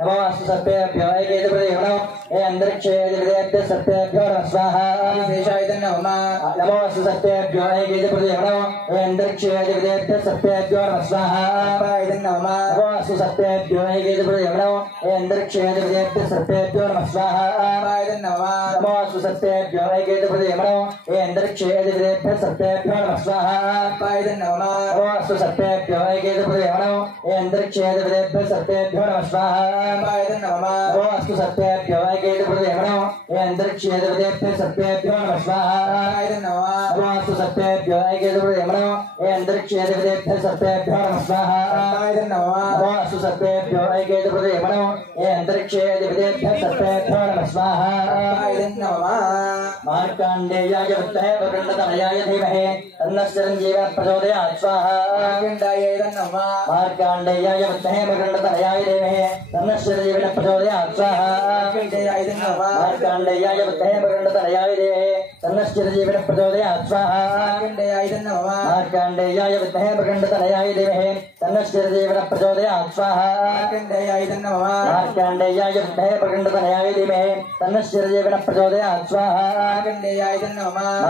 नमो अस्तु सर्पेभ्यो एकेतपदे परो हे अंतरिक्षे देवेभ्यः सर्पेभ्यो नमः स्वाहा आदिशेषाय नमः नमो अस्तु सर्पेभ्यो एकेतपदे परो हे अंतरिक्षे देवेभ्यः सर्पेभ्यो नमः स्वाहा नमो अस्तु सर्पेभ्यो एकेतपदे परो हे अंतरिक्षे देवेभ्यः सर्पेभ्यो नमः स्वाहा नमो अस्तु सर्पेभ्यो एकेतपदे परो हे अंतरिक्षे देवेभ्यः सर्पेभ्यो नमः स्वाहा नमो अस्तु सर्पेभ्यो एकेतपदे परो हे अंतरिक्षे देवेभ्यः सर्पेभ्यो नमः स्वाहा नमो अस्तु सर्पेभ्यो एकेतपदे परो हे अंतरिक्षे देवेभ्यः सर्पेभ्यो नमः स्वाहा नमो अस्तु सर्पेभ्यो एकेतपदे परो हे अंतरिक्षे देवेभ्यः सर्पेभ्यो नमः स्वाहा नमो अस्तु सर्पेभ्यो एकेतपदे परो हे अंतरिक्षे देवेभ्यः सर्पेभ्यो नमः स्वाहा मार्कण्डेयाय विद्महे वक्रतुण्डाय धीमहि तन्नः चिरञ्जीवः प्रचोदयात् स्वाहा मार्कण्डेयाय विद्महे वक्रतुण्डाय धीमहि तन्नः चिरञ्जीवः प्रचोदयात् स्वाहा मार्कण्डेयाय विद्महे वक्रतुण्डाय धीमहि तन्नः चिरञ्जीवः प्रचोदयात् स्वाहा मार्कण्डेयाय विद्महे वक्रतुण्डाय धीमहि तन्नः चिरञ्जीवः प्रचोदयात् स्वाहा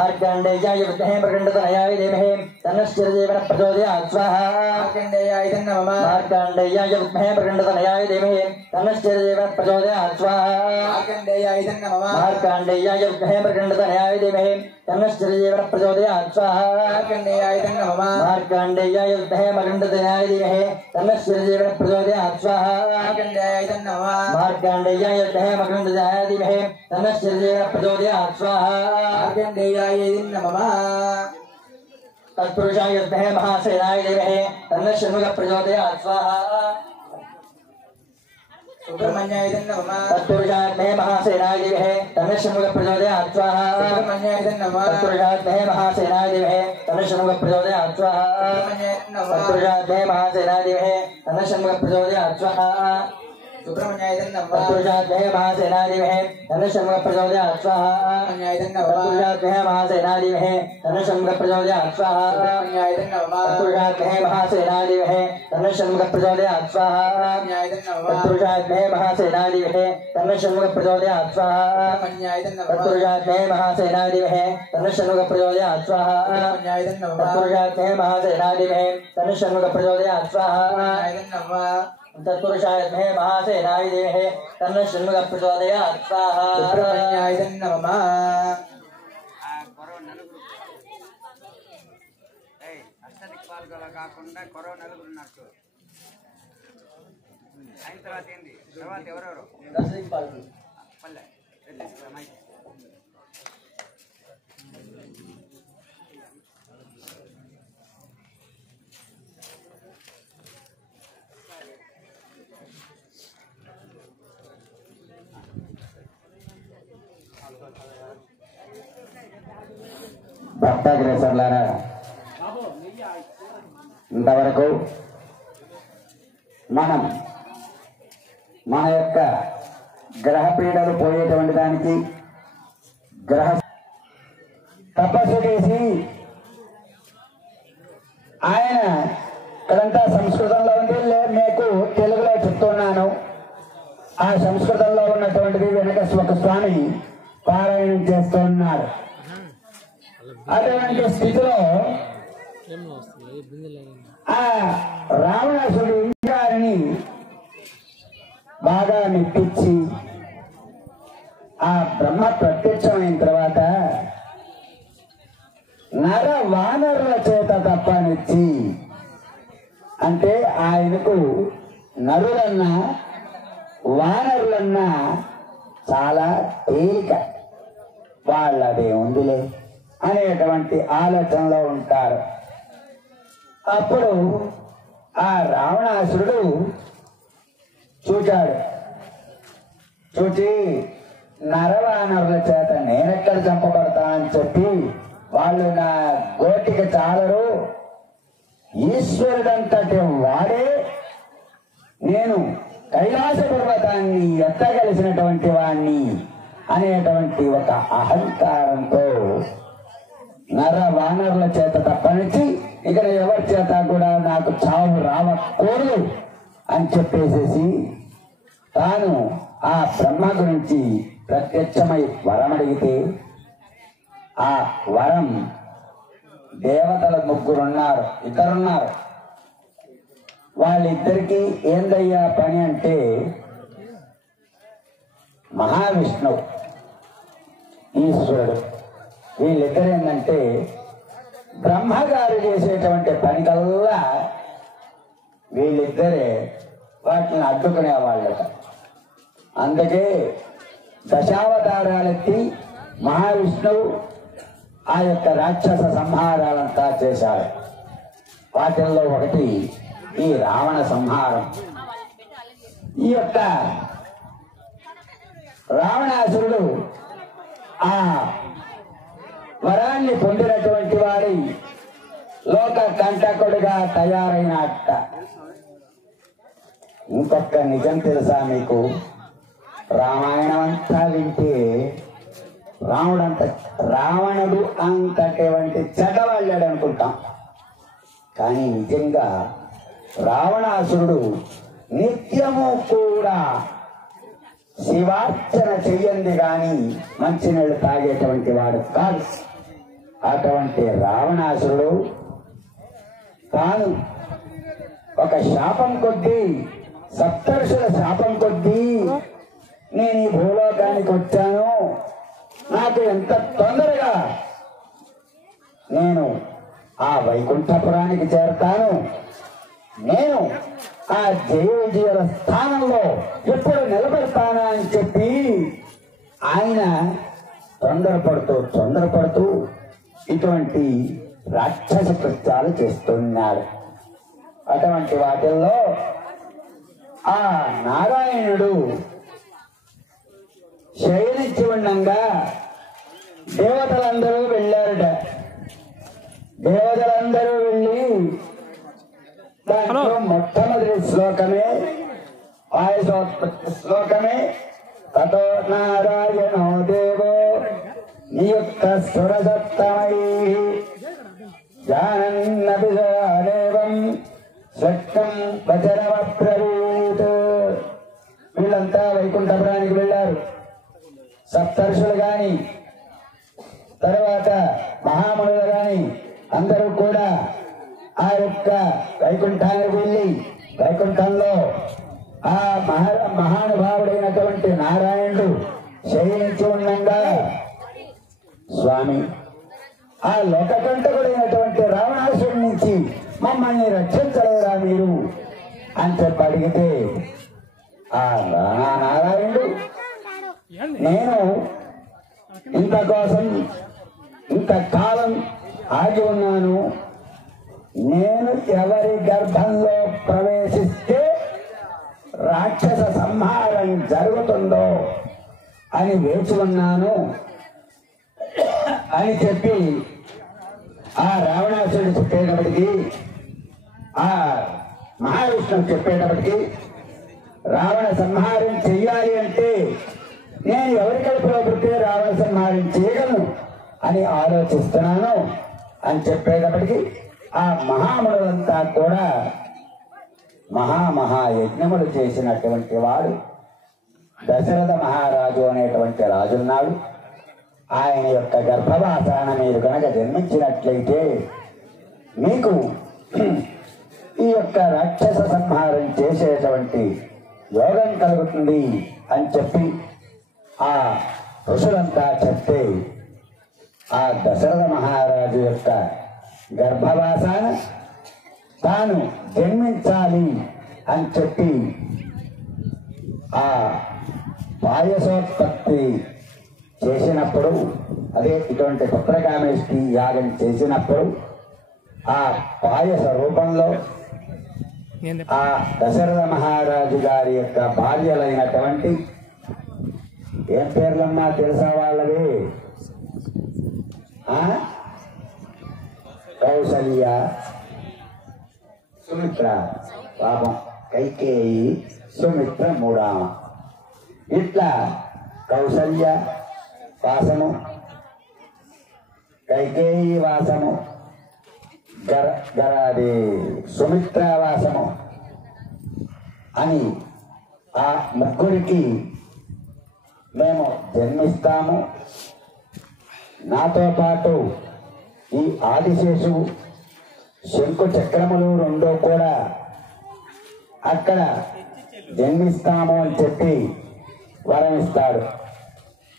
मार्कण्डेयाय विद्महे वक्रतुण्डाय धीमहि तन्नः चिरञ्जीवः प्रचोदयात् स्वाहा मार्कण्डेयाय विद्महे वक्रतुण्डाय धीमहि तन्नः चिरञ्जीवः प्रचोदयात् स्वाहा मार्कण्डेयाय विद्महे वक्रतुण्डाय धीमहि तन्नः चिरञ्जीवः प्रचोदयात् स्वाहा मार्कण्डेयाय विद्महे वक्रतुण्डाय धीमहि तन्नः चिरञ्जीवः प्रचोदयात् स्वाहा मार्कण्डेयाय विद्महे वक्रतुण्डाय धीमहि तन्नः चिरञ्जीवः प्रचोदयात् स्वाहा मार्कण्डेयाय विद्महे वक्रतुण्डाय धीमहि तन्नः चिरञ्जीवः प्रचोदयात् स्वाहा तत्पुरुषाय विद्महे महासेनाय धीमहि तन्नः षण्मुखः प्रचोदयात् स्वाहा सुब्रह्मण्याय नमः तत्पुरुषाय विद्महे महासेनाय धीमहि तन्नः षण्मुखः प्रचोदयात् स्वाहा सुब्रह्मण्याय नमः तत्पुरुषाय विद्महे महासेनाय धीमहि तन्नः षण्मुखः प्रचोदयात् स्वाहा तत्पुरुषाय विद्महे महासेनाय धीमहि तन्नः षण्मुखः प्रचोदयात् स्वाहा सुब्रह्मण्याय नमः तत्पुरुषाय विद्महे महासेनाय धीमहि तन्नः षण्मुखः प्रचोदयात् स्वाहा तत्पुरुषाय विद्महे महासेनाय धीमहि तन्नः षण्मुखः प्रचोदयात् स्वाहा तत्पुरुषाय विद्महे महासेनाय धीमहि तन्नः षण्मुखः प्रचोदयात् स्वाहा तत्पुरुषाय विद्महे महासेनाय धीमहि तन्नः षण्मुखः प्रचोदयात् स्वाहा तत्पुरुषाय विद्महे महासेनाय धीमहि तन्नः षण्मुखः प्रचोदयात् स्वाहा तत्पुरुषाय विद्महे महासेनाय धीमहि तन्नः षण्मुखः प्रचोदयात् स्वाहा तत्पुरुषाय विद्महे महासेनाय धीमहि तन्नः षण्मुखः प्रचोदयात् स्वाहा सुब्रह्मण्याय नमः కాకుండా కరోనా నలుగురున్నారు అయిన తర్వాత ఏంది తర్వాత ఎవరెవరు పల్లె భక్తాగ్రేసర్లారా ఇంతవరకు మనం మన యొక్క గ్రహ పీడలు పోయేటువంటి దానికి గ్రహ తపస్సు చేసి ఆయన ఇక్కడంతా సంస్కృతంలో ఉంది మీకు తెలుగులో చెప్తున్నాను. ఆ సంస్కృతంలో ఉన్నటువంటిది వెనక ఒక స్వామి పారాయణం చేస్తున్నారు. అటువంటి స్థితిలో ఆ రావణాసుడు గారిని బాగా మెప్పించి ఆ బ్రహ్మ ప్రత్యక్షమైన తర్వాత నర వానరుల చేత తప్పనిచ్చి, అంటే ఆయనకు నరులన్నా వానరులన్నా చాలా తేలిక, వాళ్ళదే ఉందిలే అనేటువంటి ఆలోచనలో ఉంటారు. అప్పుడు ఆ రావణాసురుడు చూచాడు. చూచి నరవానరుల చేత నేనెక్కడ చంపబడతా అని చెప్పి వాళ్ళు నా గోటికి చాలరు, ఈశ్వరుడంతటి వాడే నేను కైలాస పర్వతాన్ని ఎత్తగలిసినటువంటి వాణ్ణి అనేటువంటి ఒక అహంకారంతో నర వానరుల చేత తప్పనిచ్చి ఇక్కడ ఎవరి చేత కూడా నాకు చావు రావకూడదు అని చెప్పేసేసి తాను ఆ బ్రహ్మ గురించి ప్రత్యక్షమై వరం అడిగితే ఆ వరం దేవతల ముగ్గురున్నారు, ఇద్దరున్నారు. వాళ్ళిద్దరికీ ఏందయ్యా పని అంటే మహావిష్ణువు, ఈశ్వరుడు, వీళ్ళిద్దరు ఏంటంటే బ్రహ్మగారు చేసేటువంటి పని కల్లా వీళ్ళిద్దరే వాటిని అడ్డుకునేవాళ్ళట. అందుకే దశావతారాలెత్తి మహావిష్ణువు ఆ యొక్క రాక్షస సంహారాలంతా చేశాడు. వాటిల్లో ఒకటి ఈ రావణ సంహారం. ఈ యొక్క రావణాసురుడు ఆ వరాన్ని పొందినటువంటి వాడి లోక కంటకుడిగా తయారైనట్ట. ఇంకొక నిజం తెలుసా మీకు? రామాయణం అంతా వింటే రావణుడు అంతటువంటి చెడ్డవాళ్ళాడు అనుకుంటాం. కానీ నిజంగా రావణాసురుడు నిత్యము కూడా శివార్చన చెయ్యంది గాని మంచినీళ్ళు తాగేటువంటి వాడు కాదు. అటువంటి రావణాసురుడు తాను ఒక శాపం కొద్దీ, సప్తర్షుల శాపం కొద్దీ నేను ఈ భూలోకానికి వచ్చాను, నాకు ఎంత తొందరగా నేను ఆ వైకుంఠపురానికి చేరతాను, నేను ఆ జయ విజయుల స్థానంలో ఎప్పుడు నిలబెడతానా అని చెప్పి ఆయన తొందరపడుతూ ఇటువంటి రాక్షస కృత్యాలు చేస్తున్నాడు. అటువంటి వాటిల్లో ఆ నారాయణుడు శయనించి ఉండగా దేవతలందరూ వెళ్ళారట. దేవతలందరూ వెళ్ళి దాంట్లో మొట్టమొదటి శ్లోకమే ఆయుషోత్పత్తి శ్లోకమే తతో నారాయణో దేవో నియుక్త సురసత్తమై జానన్నభిదేవం స్వత్వం వచనమబ్రవీత్. వీళ్ళంతా వైకుంఠపురానికి వెళ్ళారు. సప్తర్షులు గాని తర్వాత మహామునులు గాని అందరూ కూడా ఆ యొక్క వైకుంఠానికి వెళ్ళి వైకుంఠంలో ఆ మహానుభావుడైనటువంటి నారాయణుడు శయనించి ఉండగా స్వామి ఆ లోకకంటకుడైనటువంటి రావణాసుడి నుంచి మమ్మల్ని రక్షించలేరా మీరు అని చెప్పి అడిగితే ఆ నారాయణుడు నేను ఇంతకోసం ఇంతకాలం ఆగి ఉన్నాను, నేను ఎవరి గర్భంలో ప్రవేశిస్తే రాక్షస సంహారం జరుగుతుందో అని వేచి ఉన్నాను అని చెప్పి ఆ రావణాసురుడు చెప్పేటప్పటికీ ఆ మహావిష్ణువు చెప్పేటప్పటికీ రావణ సంహారం చెయ్యాలి అంటే నేను ఎవరి కడుపులో పుట్టే రావణ సంహారం చేయగలను అని ఆలోచిస్తున్నాను అని చెప్పేటప్పటికీ ఆ మహామునులంతా కూడా మహాయజ్ఞములు చేసినటువంటి వాడు దశరథ మహారాజు అనేటువంటి రాజున్నాడు. ఆయన యొక్క గర్భవాసాన మీరు కనుక జన్మించినట్లయితే మీకు ఈ యొక్క రాక్షస సంహారం చేసేటువంటి యోగం కలుగుతుంది అని చెప్పి ఆ ఋషులంతా చెప్తే ఆ దశరథ మహారాజు యొక్క గర్భవాసాన తాను జన్మించాలి అని చెప్పి ఆ పాయసోత్పత్తి చేసినప్పుడు, అదే ఇటువంటి పుత్రకామేష్టి యాగం చేసినప్పుడు ఆ పాయస రూపంలో ఆ దశరథ మహారాజు గారి యొక్క భార్యలైనటువంటి ఏం పేర్లమ్మా తెలుసా వాళ్ళవి? కౌసల్య, సుమిత్ర, పాపం కైకేయి, సుమిత్ర మూడామ. ఇట్లా కౌసల్య వాసము, కైకేయి వాసము, గరాది సుమిత్ర వాసము అని ఆ ముగ్గురికి మేము జన్మిస్తాము. నాతో పాటు ఈ ఆదిశేషువు, శంకు చక్రములు రెండో కూడా అక్కడ జన్మిస్తాము అని చెప్పి వరం ఇస్తాడు.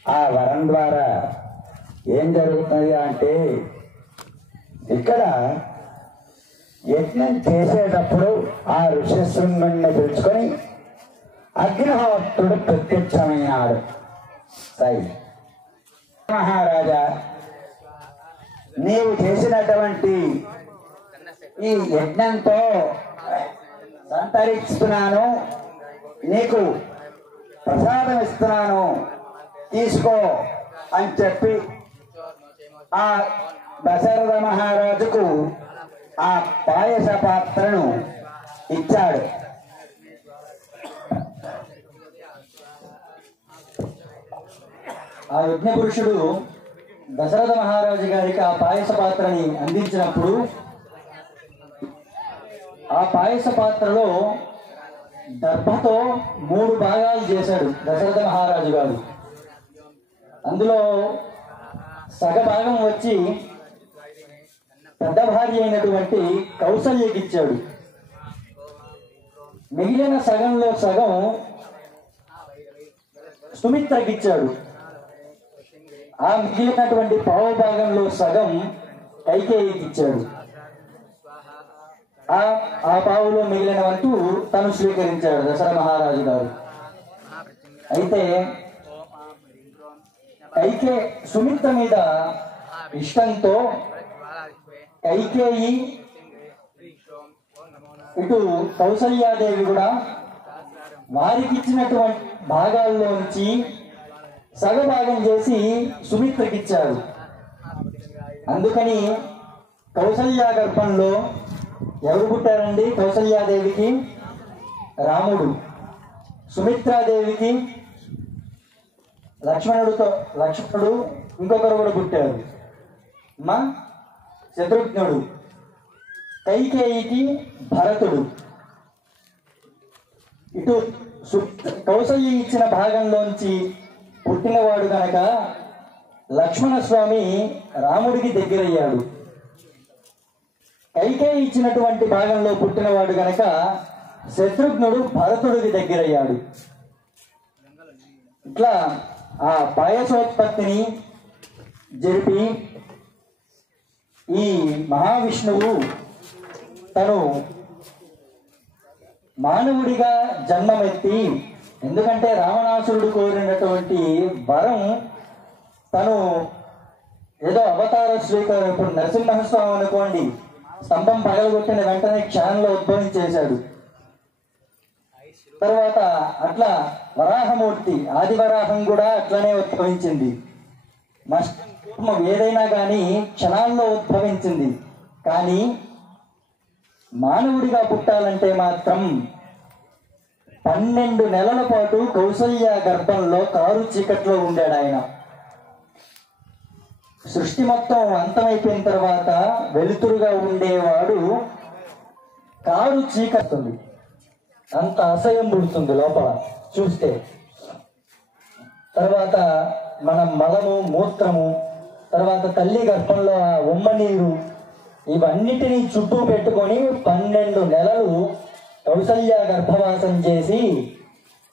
ఆ వరం ద్వారా ఏం జరుగుతుంది అంటే, ఇక్కడ యజ్ఞం చేసేటప్పుడు ఆ ఋషశృంగుణ్ణి పిలుచుకొని అగ్నిహోత్రుడు ప్రత్యక్షమైనాడు. సై మహారాజా, నీవు చేసినటువంటి ఈ యజ్ఞంతో సంతరిస్తున్నాను, నీకు ప్రసాదం ఇస్తున్నాను, తీసుకో అని చెప్పి ఆ దశరథ మహారాజుకు ఆ పాయస పాత్రను ఇచ్చాడు. ఆ యజ్ఞ పురుషుడు దశరథ మహారాజు గారికి ఆ పాయస పాత్రని అందించినప్పుడు ఆ పాయస పాత్రలో దర్భతో 3 భాగాలు చేశాడు దశరథ మహారాజు గారు. అందులో సగభాగం వచ్చి పెద్ద భార్య అయినటువంటి కౌసల్యకి ఇచ్చాడు. మిగిలిన సగంలో సగం సుమిత్రకి ఇచ్చాడు. ఆ మిగిలినటువంటి పావు భాగంలో సగం కైకేయికి ఇచ్చాడు. ఆ పావులో మిగిలిన వంతు తను స్వీకరించాడు దశరథ మహారాజు గారు. అయితే సుమిత్ర మీద ఇష్టంతో కైకేయి ఇటు కౌసల్యాదేవి కూడా వారికి ఇచ్చినటువంటి భాగాల్లోంచి సగభాగం చేసి సుమిత్రకి ఇచ్చారు. అందుకని కౌసల్య గర్భంలో ఎవరు పుట్టారండి? కౌసల్యాదేవికి రాముడు, సుమిత్రాదేవికి లక్ష్మణుడు ఇంకొకరు కూడా పుట్టారు, మా శత్రుఘ్నుడు. కైకేయికి భరతుడు. ఇటు కౌసల్య ఇచ్చిన భాగంలోంచి పుట్టినవాడు కనుక లక్ష్మణస్వామి రాముడికి దగ్గరయ్యాడు. కైకేయి ఇచ్చినటువంటి భాగంలో పుట్టినవాడు కనుక శత్రుఘ్నుడు భరతుడికి దగ్గరయ్యాడు. ఇట్లా ఆ పాయసోత్పత్తిని జరిపి ఈ మహావిష్ణువు తను మానవుడిగా జన్మమెత్తి, ఎందుకంటే రావణాసురుడు కోరినటువంటి వరం తను ఏదో అవతార స్వీకారం. ఇప్పుడు నరసింహస్వామి అనుకోండి, స్తంభం పగలగొట్టిన వెంటనే క్షణంలో ఉద్భవించేశాడు. తర్వాత అట్లా వరాహమూర్తి ఆదివరాహం కూడా అట్లనే ఉద్భవించింది. ఏదైనా కానీ క్షణాల్లో ఉద్భవించింది. కానీ మానవుడిగా పుట్టాలంటే మాత్రం 12 నెలల పాటు కౌసల్య గర్భంలో కారు చీకట్లో ఉండాడు ఆయన. సృష్టి మొత్తం అంతమైపోయిన తర్వాత వెలుతురుగా ఉండేవాడు కారు చీకస్తుంది, అంత అసహ్యం పుడుతుంది లోపల చూస్తే. తర్వాత మన మలము, మూత్రము, తర్వాత తల్లి గర్భంలో ఆ ఉమ్మ నీరు, ఇవన్నిటినీ చుట్టూ పెట్టుకొని 12 నెలలు కౌసల్య గర్భవాసం చేసి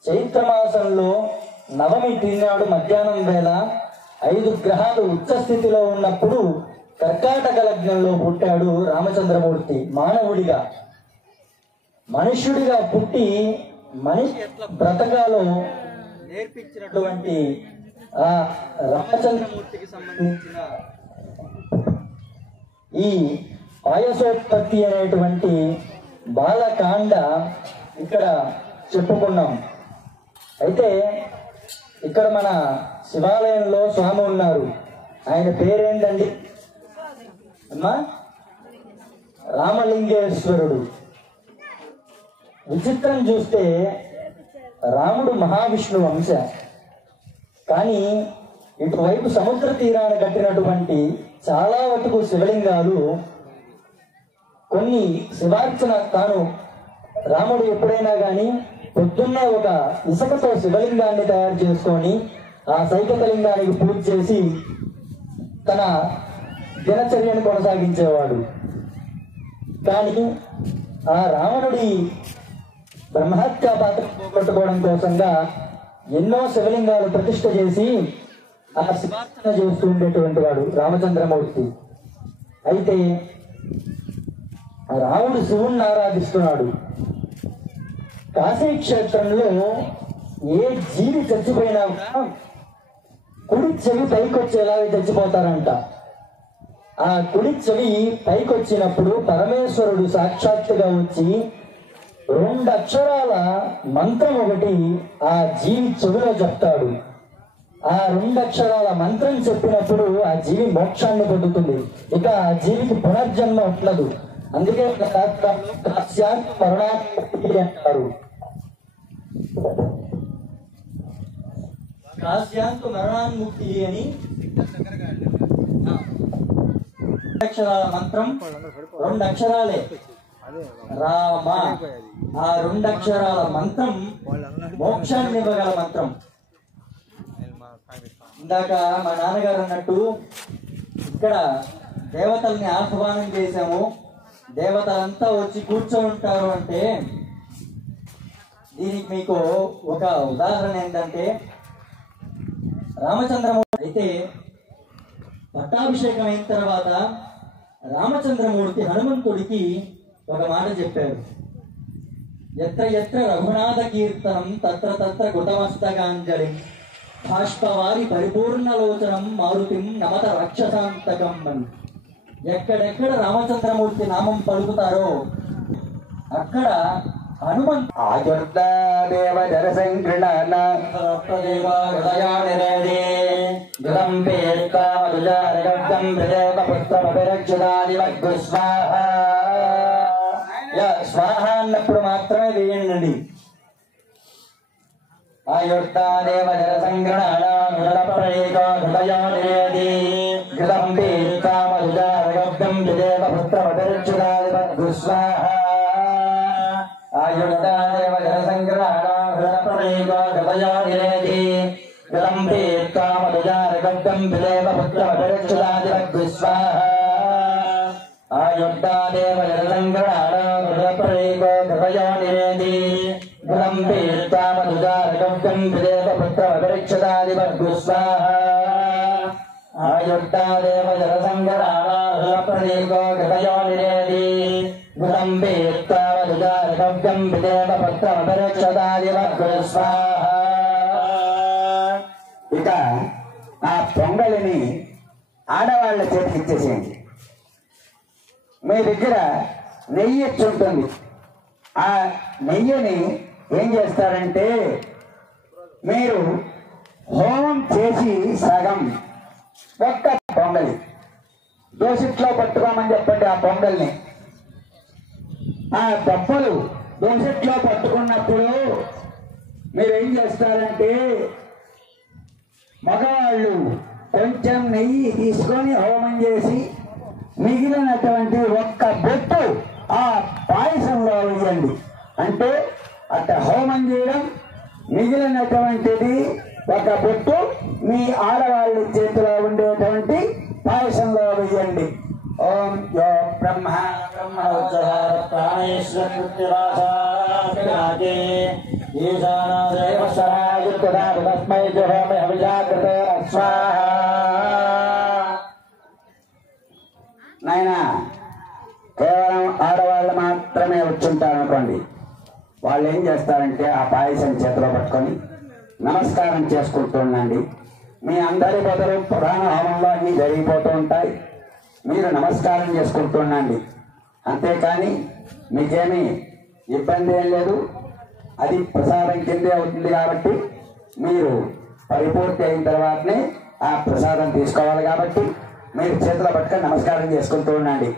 చైత్రమాసంలో నవమి తిన్నాడు మధ్యాహ్నం వేళ 5 గ్రహాలు ఉచ్చస్థితిలో ఉన్నప్పుడు కర్కాటక లగ్నంలో పుట్టాడు రామచంద్రమూర్తి. మానవుడిగా, మనుష్యుడిగా పుట్టి మనిషి ఎట్లా బ్రతకాలో నేర్పించినటువంటి ఆ రామచంద్రమూర్తికి సంబంధించిన ఈ పాయసోత్పత్తి అనేటువంటి బాలకాండ ఇక్కడ చెప్పుకున్నాం. అయితే ఇక్కడ మన శివాలయంలో స్వామి ఉన్నారు. ఆయన పేరేంటండి అమ్మా? రామలింగేశ్వరుడు. విచిత్రం చూస్తే రాముడు మహావిష్ణువు అంశ, కానీ ఇటువైపు సముద్ర తీరాన కట్టినటువంటి చాలా వరకు శివలింగాలు కొన్ని శివార్చన తాను రాముడు ఎప్పుడైనా కానీ పొద్దున్నే ఒక ఇసుకతో శివలింగాన్ని తయారు చేసుకొని ఆ సైకతలింగానికి పూజ చేసి తన దినచర్యను కొనసాగించేవాడు. కానీ ఆ రావణుడి బ్రహ్మహత్యా పాత్ర పోగొట్టుకోవడం కోసంగా ఎన్నో శివలింగాలు ప్రతిష్ఠ చేసి ఆ శివార్చన చేస్తూ ఉండేటువంటి వాడు రామచంద్రమూర్తి. అయితే రాముడు శివుణ్ణి ఆరాధిస్తున్నాడు. కాశీ క్షేత్రంలో ఏ జీవి చచ్చిపోయినా కుడి చెవి పైకొచ్చేలా చచ్చిపోతారంట. ఆ కుడి చెవి పైకొచ్చినప్పుడు పరమేశ్వరుడు సాక్షాత్తుగా వచ్చి 2 అక్షరాల మంత్రం ఒకటి ఆ జీవి చెవిలో చెప్తాడు. ఆ 2 అక్షరాల మంత్రం చెప్పినప్పుడు ఆ జీవి మోక్షాన్ని పొందుతుంది. ఇక ఆ జీవికి పునర్జన్మ ఉండదు. అందుకే మరణాన్ని అంటారు. కాశ్యాంతు మరణాన్ముక్తి అని అక్షరాల మంత్రం 2 అక్షరాలే రామ. ఆ 2 అక్షరాల మంత్రం మోక్షాన్ని ఇవ్వగల మంత్రం. ఇందాక మా నాన్నగారు అన్నట్టు ఇక్కడ దేవతల్ని ఆహ్వానం చేశాము, దేవతలంతా వచ్చి కూర్చోంటారు అంటే దీనికి మీకు ఒక ఉదాహరణ ఏంటంటే, రామచంద్రమూర్తి అయితే పట్టాభిషేకం అయిన తర్వాత రామచంద్రమూర్తి హనుమంతుడికి ఒక మాట చెప్పారు. ఎత్ర ఎత్ర రఘునాథ కీర్తనం తత్ర తత్ర కృతమస్తకాంజలి బాష్పవారి పరిపూర్ణలోచనం మారుతిం నమత రాక్షసాంతకం అని. ఎక్కడెక్కడ రామచంద్రమూర్తి నామం పలుకుతారో అక్కడ హనుమంతు ఆయుర్దేవ జనసంకృణ స్వాహ అన్నప్పుడు మాత్రమే వేయండి. ఆయుర్దేవ ఆయుర్దేవ జనసంగ్రహణాదేవీ గంభీర్కామదుజారగం విదేవ పుత్రమపరిచ్యుదాదివద్విస్వాహ ఆయుర్దేవ జనసంగ్రహణాదేవీ గంభీర్కామదుజారగం విదేవ పుత్రమపరిచ్యుదాదివద్విస్వాహ ఆయుర్దేవ జనసంగ్రహణాదేవీ ఇక ఆ పొంగలిని ఆడవాళ్ళ చేతికి ఇచ్చేసేయండి. మీ దగ్గర నెయ్యి ఉంటుంది. ఆ నెయ్యిని ఏం చేస్తారంటే మీరు హోమం చేసి సగం ఒక్క పొంగలి దోసిట్లో పట్టుకోమని చెప్పండి. ఆ పొంగల్ని ఆ దెబ్బలు దోసెట్లో పట్టుకున్నప్పుడు మీరేం చేస్తారంటే మగవాళ్ళు కొంచెం నెయ్యి తీసుకొని హోమం చేసి మిగిలినటువంటి ఒక్క బొట్టు ఆ పాయసంలో వేయండి. అంటే అట్ట హోమం చేయడం, మిగిలినటువంటిది ఒక బొట్టు మీ ఆడవాళ్ళ చేతిలో ఉండేటువంటి పాయసంలో వేయండి. ఓం యో బ్రహ్మ బ్రహ్మోచ్చర ప్రాణేశ్వరాజే ఈశానాదేవ సహాయుక్తస్మై జోహమే అభిజాగృత స్వాహ. నాయన కేవలం ఆడవాళ్ళు మాత్రమే వచ్చుంటారు అనుకోండి, వాళ్ళు ఏం చేస్తారంటే ఆ పాయసం చేతిలో పట్టుకొని నమస్కారం చేసుకుంటూ ఉండండి. మీ అందరి బదులు పురాణ హోమంలో అన్ని జరిగిపోతూ ఉంటాయి. మీరు నమస్కారం చేసుకుంటూ ఉండండి. అంతేకాని మీకేమీ ఇబ్బంది ఏం లేదు. అది ప్రసాదం కిందే అవుతుంది కాబట్టి మీరు పరిపూర్తి అయిన తర్వాతనే ఆ ప్రసాదం తీసుకోవాలి. కాబట్టి మీరు చేతుల పట్టుకొని నమస్కారం చేసుకుంటూ ఉండండి.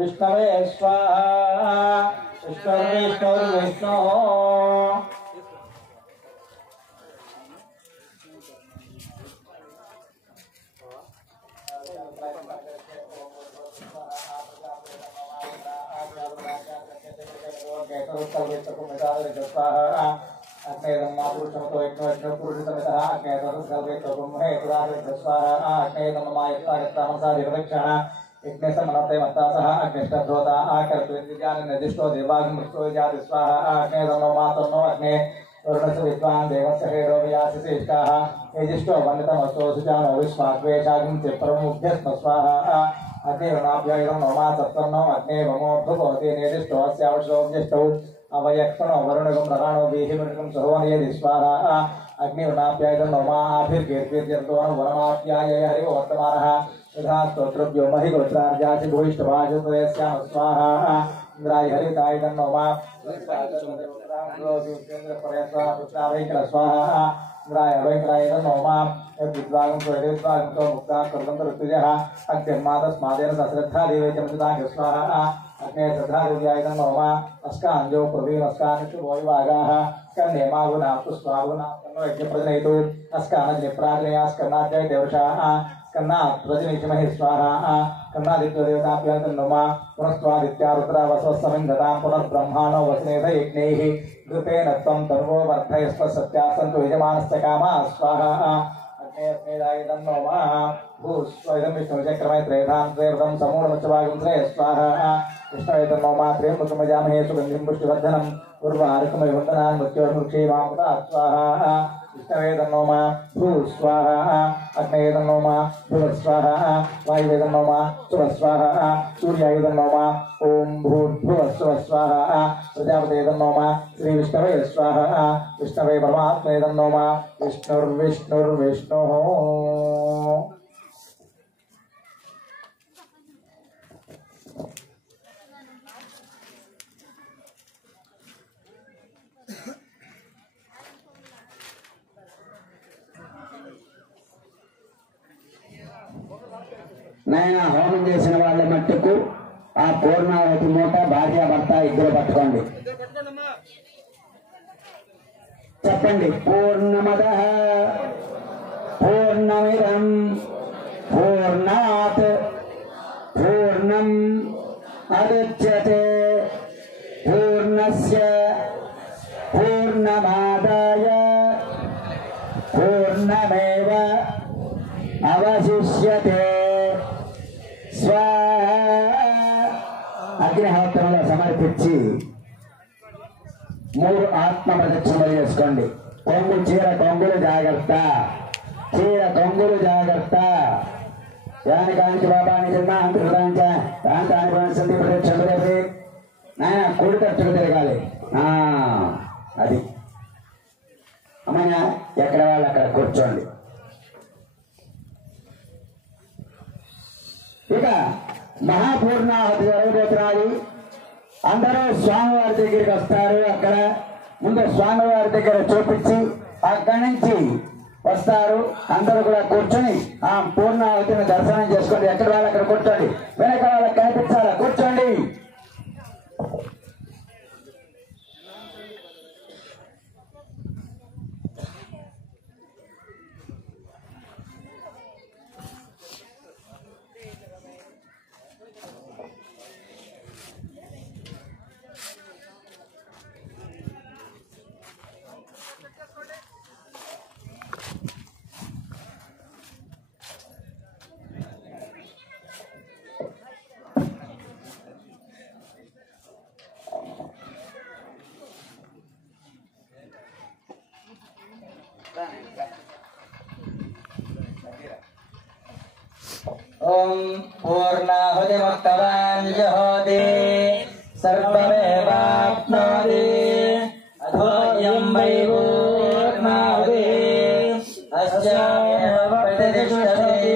विष्णवे स्वाहा विष्णु निर्दिष्टो देवाग्निष्टो जाति स्वाहा अग्ने तन्नो मातन्नो अग्ने वरुणस्य विद्वान् देवस्य हेडो व्यासिष्टाः यजिष्टो वन्दितमस्तो सुजानो विश्वाद्वेषाग्निं चिप्रमुभ्यस्म स्वाहा अग्ने वनाभ्यायं नोमा सत्तन्नो अग्ने वमो भुवति निर्दिष्टो अस्यावशो ज्येष्ठौ अवयक्षणो वरुणगं नराणो देहिमृगं सहोनियदि स्वाहा अग्नि वनाभ्यायं नोमा आभिर्गेर्गेर्जन्तो वनमाभ्याय हरि वर्तमानः यथा स्तोत्रभ्यो महि गोत्रार्जासि भूयिष्ठवाजुतयस्याम स्वाहा इंद्राय हरिताय तन्नोमा स्वाहा इंद्राय वैंकराय तन्नोमा यद्विद्वागं स्वयद्विद्वागं तो मुक्ता कर्तुं ऋतुजः अग्निर्मातस्मादेन सश्रद्धा देवैतमसुतां स्वाहा अग्ने श्रद्धादेव्याय तन्नोमा अस्काञ्जो प्रवीणस्कानिषुभोयवागाः कन्येमावुनाप्तु स्वावुनाप्तन्नो यज्ञप्रजनयतु अस्कानज्ञप्राग्नेयास्कन्नाद्यै देवशाः कन्ना प्रजनिचमहि स्वाहा कन्नादित्य देवताभ्यः तन्नोमा पुनस्त्वादित्या रुद्रा वसवस्समिन्धतां पुनर्ब्रह्माणो वसनेध यज्ञैः घृतेन त्वं तन्वो वर्धयस्व सत्यासन्तु यजमानस्य कामाः स्वाहा अग्नेऽस्मेदाय तन्नोमा भूस्वैदं विष्णुचक्रमे त्रेधां त्रेवृतं समूढमुच्चभागं त्रे स्वाहा विष्णवे तन्नोमा त्र्यम्बकमजामहे सुगन्धिं पुष्टिवर्धनम् उर्वारुकमविवन्दनान् मृत्योर्मुक्षीमामुदा स्वाहा विष्णवे तन्नोमा भू स्वाहा अग्ने तन्नोमा भुव स्वाहा वायुवे तन्नोमा सुव स्वाहा सूर्याय तन्नोमा ओम भूर्भुव सुव स्वाहा प्रजापते तन्नोमा श्री विष्णवे स्वाहा विष्णवे परमात्मने तन्नोमा विष्णुर्विष्णुर्विष्णुः నాయన హోమం చేసిన వాళ్ళ మట్టుకు ఆ పూర్ణావతి మూట భార్యాభర్త ఇద్దరు పట్టుకోండి. చెప్పండి. పూర్ణమదః పూర్ణమిదం పూర్ణ అవశిష్యతే అగ్నిహోత్రంలో సమర్పించి 3 ఆత్మ ప్రదక్షిణలు చేసుకోండి. చీర కొంగులు జాగ్రత్త, చీర కొంగులు జాగ్రత్త. యానికానికి బాబాని జిల్లా అంతరాంతి ప్రదక్షిణ నాయన కుడి ఖర్చులు తిరగాలి. అది అమ్మయ్య, ఎక్కడ వాళ్ళు అక్కడ కూర్చోండి. ఇక మహాపూర్ణాహుతి జరగబోతున్నది. అందరూ స్వామివారి దగ్గరికి వస్తారు. అక్కడ ముందు స్వామివారి దగ్గర చూపించి అక్కడి నుంచి వస్తారు. అందరూ కూడా కూర్చొని ఆ పూర్ణాహుతిని దర్శనం చేసుకోండి. ఎక్కడ వాళ్ళు అక్కడ కూర్చోండి. వెనక వాళ్ళకి కనిపించాలా, కూర్చోండి. ओम पूर्णाहुतिमुक्तवान् जहोति सर्वमेवाप्नोति अथोऽयं वै पूर्णाहुतिः अस्यामेव प्रतिष्ठति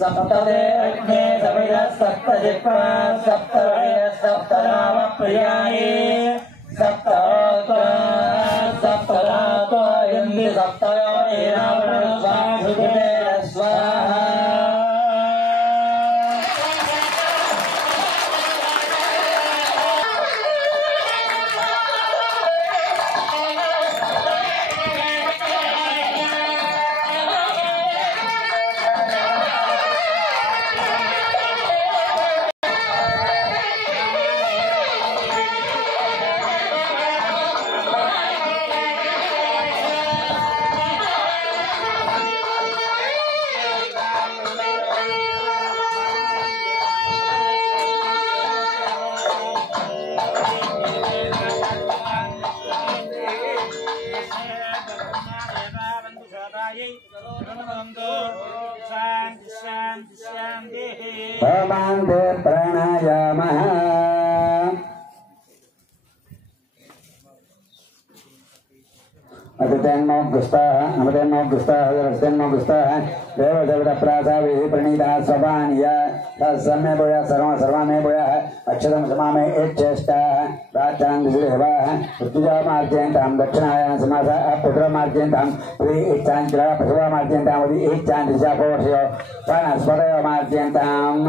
सप्तदे अग्ने समिधः सप्तजिह्वा सप्तवैरः सप्तनामप्रियाणि सप्तहोत्रा सप्तदातो यन्ति सप्तयोनिरावृणस्वाधुतेन स्वाहा ओमान्ते प्राणायामः अतितेन्नो गुस्ताः नमतेन्नो गुस्ताः रस्तेन्नो गुस्ताः देवदेवताप्रासाभिः प्रणीतः स्वपानीय तत्सम्मे भूयः सर्वमे भूयः अक्षतं समामे एच्छेष्टाः प्राचान्दिदेवाः ऋतुजामार्जयन्तां दक्षिणायां समासः पुत्रमार्जयन्तां प्री इच्छाञ्चलः पशुवामार्जयन्तां उदि इच्छाञ्चिशापोषयो वनस्पतयो मार्जयन्ताम्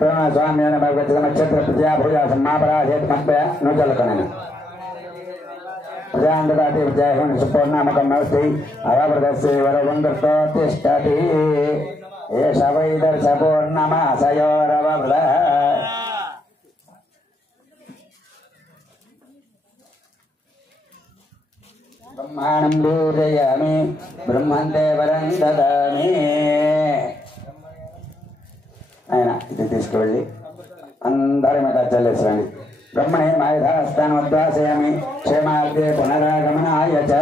प्रणा स्वाम्येन भगवती नक्षत्र प्रजा भूया सम्मापराधेत मत्पया नुजलकणेन प्रजान्ददाति विजयः सुपूर्णामकं नमस्ते अवप्रदस्य वरवङ्गर्तो तिष्ठति एष वै दर्शपूर्णमासयोरववृतः ब्रह्माणं पूजयामि ब्रह्मन्ते वरं ददामि ఆయన ఇది తీసుకువెళ్ళి అందరి మీద చల్లేసండి. బ్రహ్మణే మాయధాస్థానోద్వాసయామి క్షేమార్థే పునరాగమనాయ చ.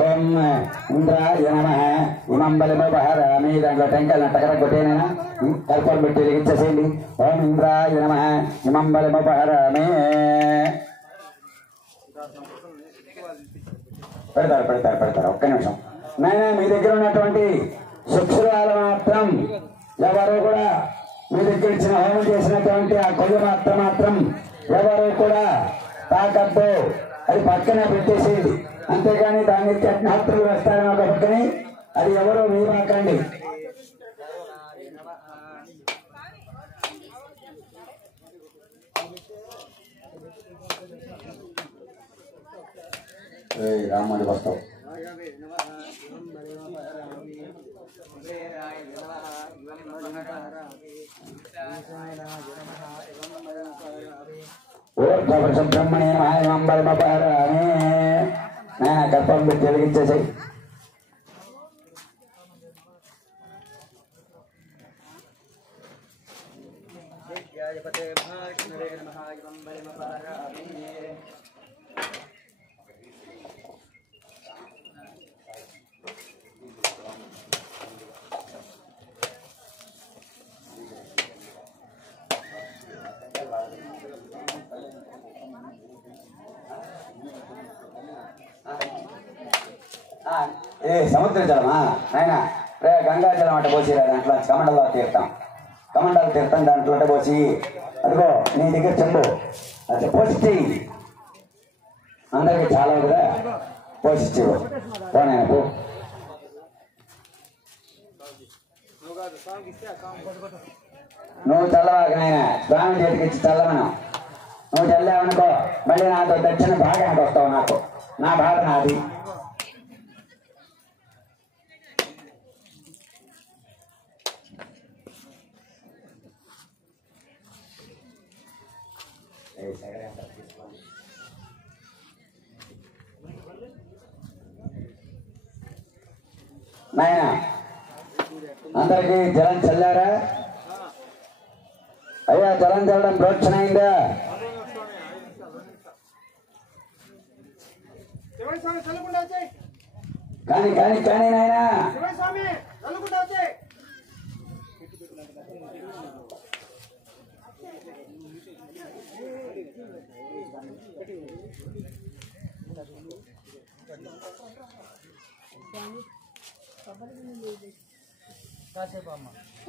ఓం ఇంద్రాయ నమః ఇమం బలిముపహరామి. దాంట్లో టెంకాయలను టకర కొట్టేనైనా కల్పం పెట్టి వెలిగించేసేయండి. ఓం ఇంద్రాయ నమః ఇమం బలిముపహరామి. పెడతారు ఒక్క నిమిషం. నాయన మీ దగ్గర ఉన్నటువంటి శిక్షురాలు మాత్రం ఎవరు కూడా మీ దగ్గర ఇచ్చిన హోమం చేసినటువంటి ఆ కొయ్య మాత్రం ఎవరు కూడా తాకద్దు. అది పక్కనే పెట్టేసేది. అంతేగాని దాన్ని అగ్నిహోత్రులు వేస్తారని ఒక పక్కని అది ఎవరు మీమాకండి. రాముడి వస్తావు బ్రహ్మణే మహామంబరమపారామే కల్పం పెట్టి వెలిగించేసాయి. ఏ సముద్ర జలమా నాయన రే గంగా జలం అంటే పోసిరా దాంట్లో కమండలో తీర్థం కమండలు తీర్థం దాంట్లో పోసి అదిగో నీ దగ్గర చెప్పు అది పోసి అందరికి చాలా కదా పోసి పోనాయన పో నువ్వు చల్లవాక నాయన స్వామి చేతికి ఇచ్చి చల్లమను. నువ్వు చల్లావనుకో మళ్ళీ నాతో దక్షిణ భాగానికి వస్తావు. నాకు నా బాధ నాది. నాయన అందరికి జలం చల్లారా? అయ్యా జలం చల్లడం ప్రోక్షణ అయిందా? కానీ కానీ కానీ నాయన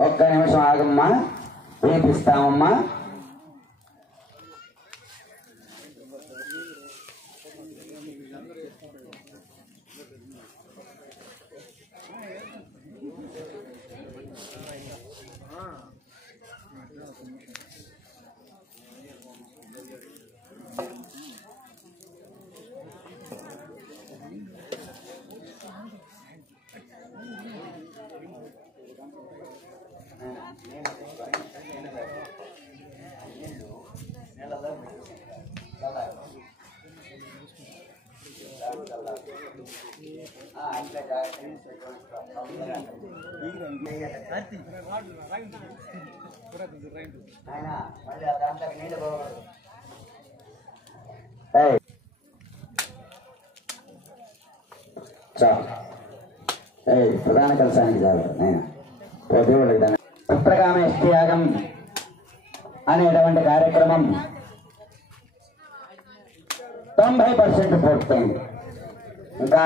ఒక్క నిమిషం ఆగమ్మా, వినిపిస్తామమ్మా. ప్రధాన కలశానికి చాలు నేను దేవుడు పుత్రకామేష్టి యాగం అనేటువంటి కార్యక్రమం 90% పూర్తయింది. ఇంకా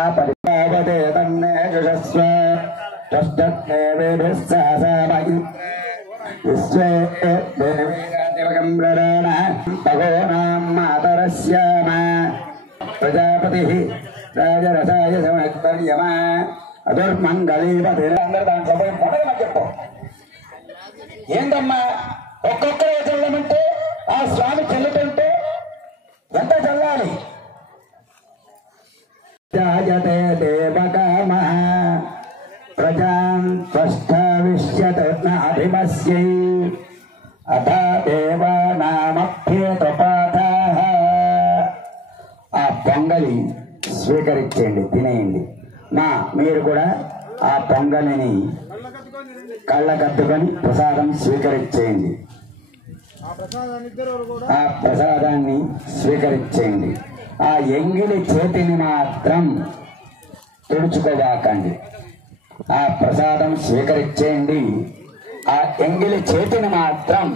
ప్రజాపతి రాజరసాయ సమర్పర్యమా అదుర్మంగళీపతి అందరూ దాంట్లో పోయి మొదలమని చెప్పు. ఏంటమ్మా ఒక్కొక్కరు చల్లమంటే ఆ స్వామి చెల్లుతుంటే ఎంత చల్లాలి? జాయతే దేవకామ ప్రజాన్ స్పష్టవిష్యత్ నాభిమస్యై అథ దేవానామభ్యేతపాఠః. ఆ పొంగలి స్వీకరించండి, తినేయండి. మీరు కూడా ఆ పొంగలిని కళ్ళకద్దుకొని ప్రసాదం స్వీకరించేయండి. ఆ ప్రసాదాన్ని స్వీకరించేయండి. ఆ ఎంగిలి చేతిని మాత్రం తుడుచుకోబాకండి. ఆ ప్రసాదం స్వీకరించేయండి. ఆ ఎంగిలి చేతిని మాత్రం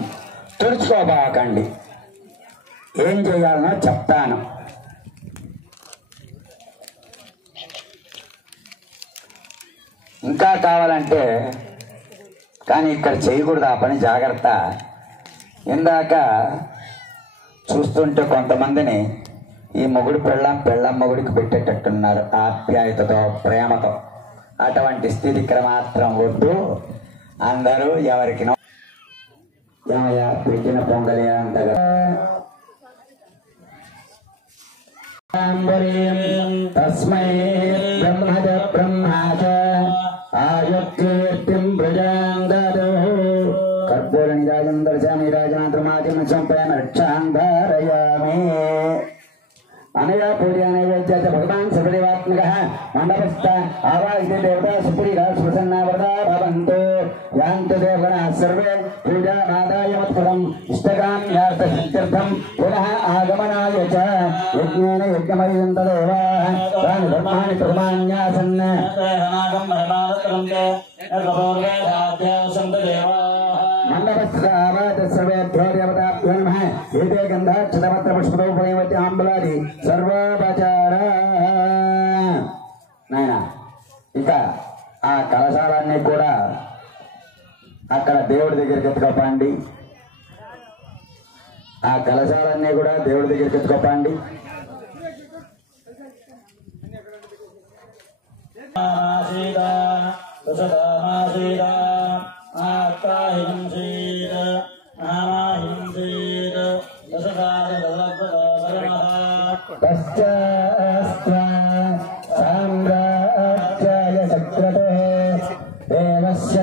తుడుచుకోబాకండి. ఏం చేయాలనో చెప్తాను. ఇంకా కావాలంటే కానీ ఇక్కడ చేయకూడదు ఆ పని, జాగ్రత్త. ఇందాక చూస్తుంటే కొంతమందిని ఈ మొగుడు పెళ్ళం మొగుడికి పెట్టేటట్టున్నారు ఆప్యాయతతో, ప్రేమతో. అటువంటి స్థితి ఇక్కడ మాత్రం వద్దు. అందరూ ఎవరికి పెట్టిన పొంగలి అంతగా తస్మై బ్రహ్మద బ్రహ్మాచ ఆయుర్కీర్తిం ప్రజాంగదో కర్పూర నిరాజం దర్శయామి రాజనాథమాజం సంపయామి రక్షాం ధారయామి. अनया पूजा नैवेद्य भगवान सर्वदेवात्मकः मंडपस्थ आवाहिते देवता सुपुरीरा सुप्रसन्ना वरदा भवन्तु यान्तु देवगणाः सर्वे पूजा आदाय मत्पदम् इष्टकाम्यार्थसिद्ध्यर्थं पुनः आगमनाय च यज्ञेन यज्ञमयं तदेवाः तानि धर्माणि प्रमाण्यासन् मंडपस्थ सर्वेभ्यो देवताभ्यो नमः एते गन्धाक्षतपत्र पुष्पदोपरिवति आम्बलादि सर्वोपचार నాయన ఇక ఆ కలశాలన్నీ కూడా అక్కడ దేవుడి దగ్గరికి ఎత్తుకోపండి. ఆ కలశాలన్నీ కూడా దేవుడి దగ్గరికి ఎత్తుకోపండి. సామ్రాజ్యాయ చక్రతే దేవస్య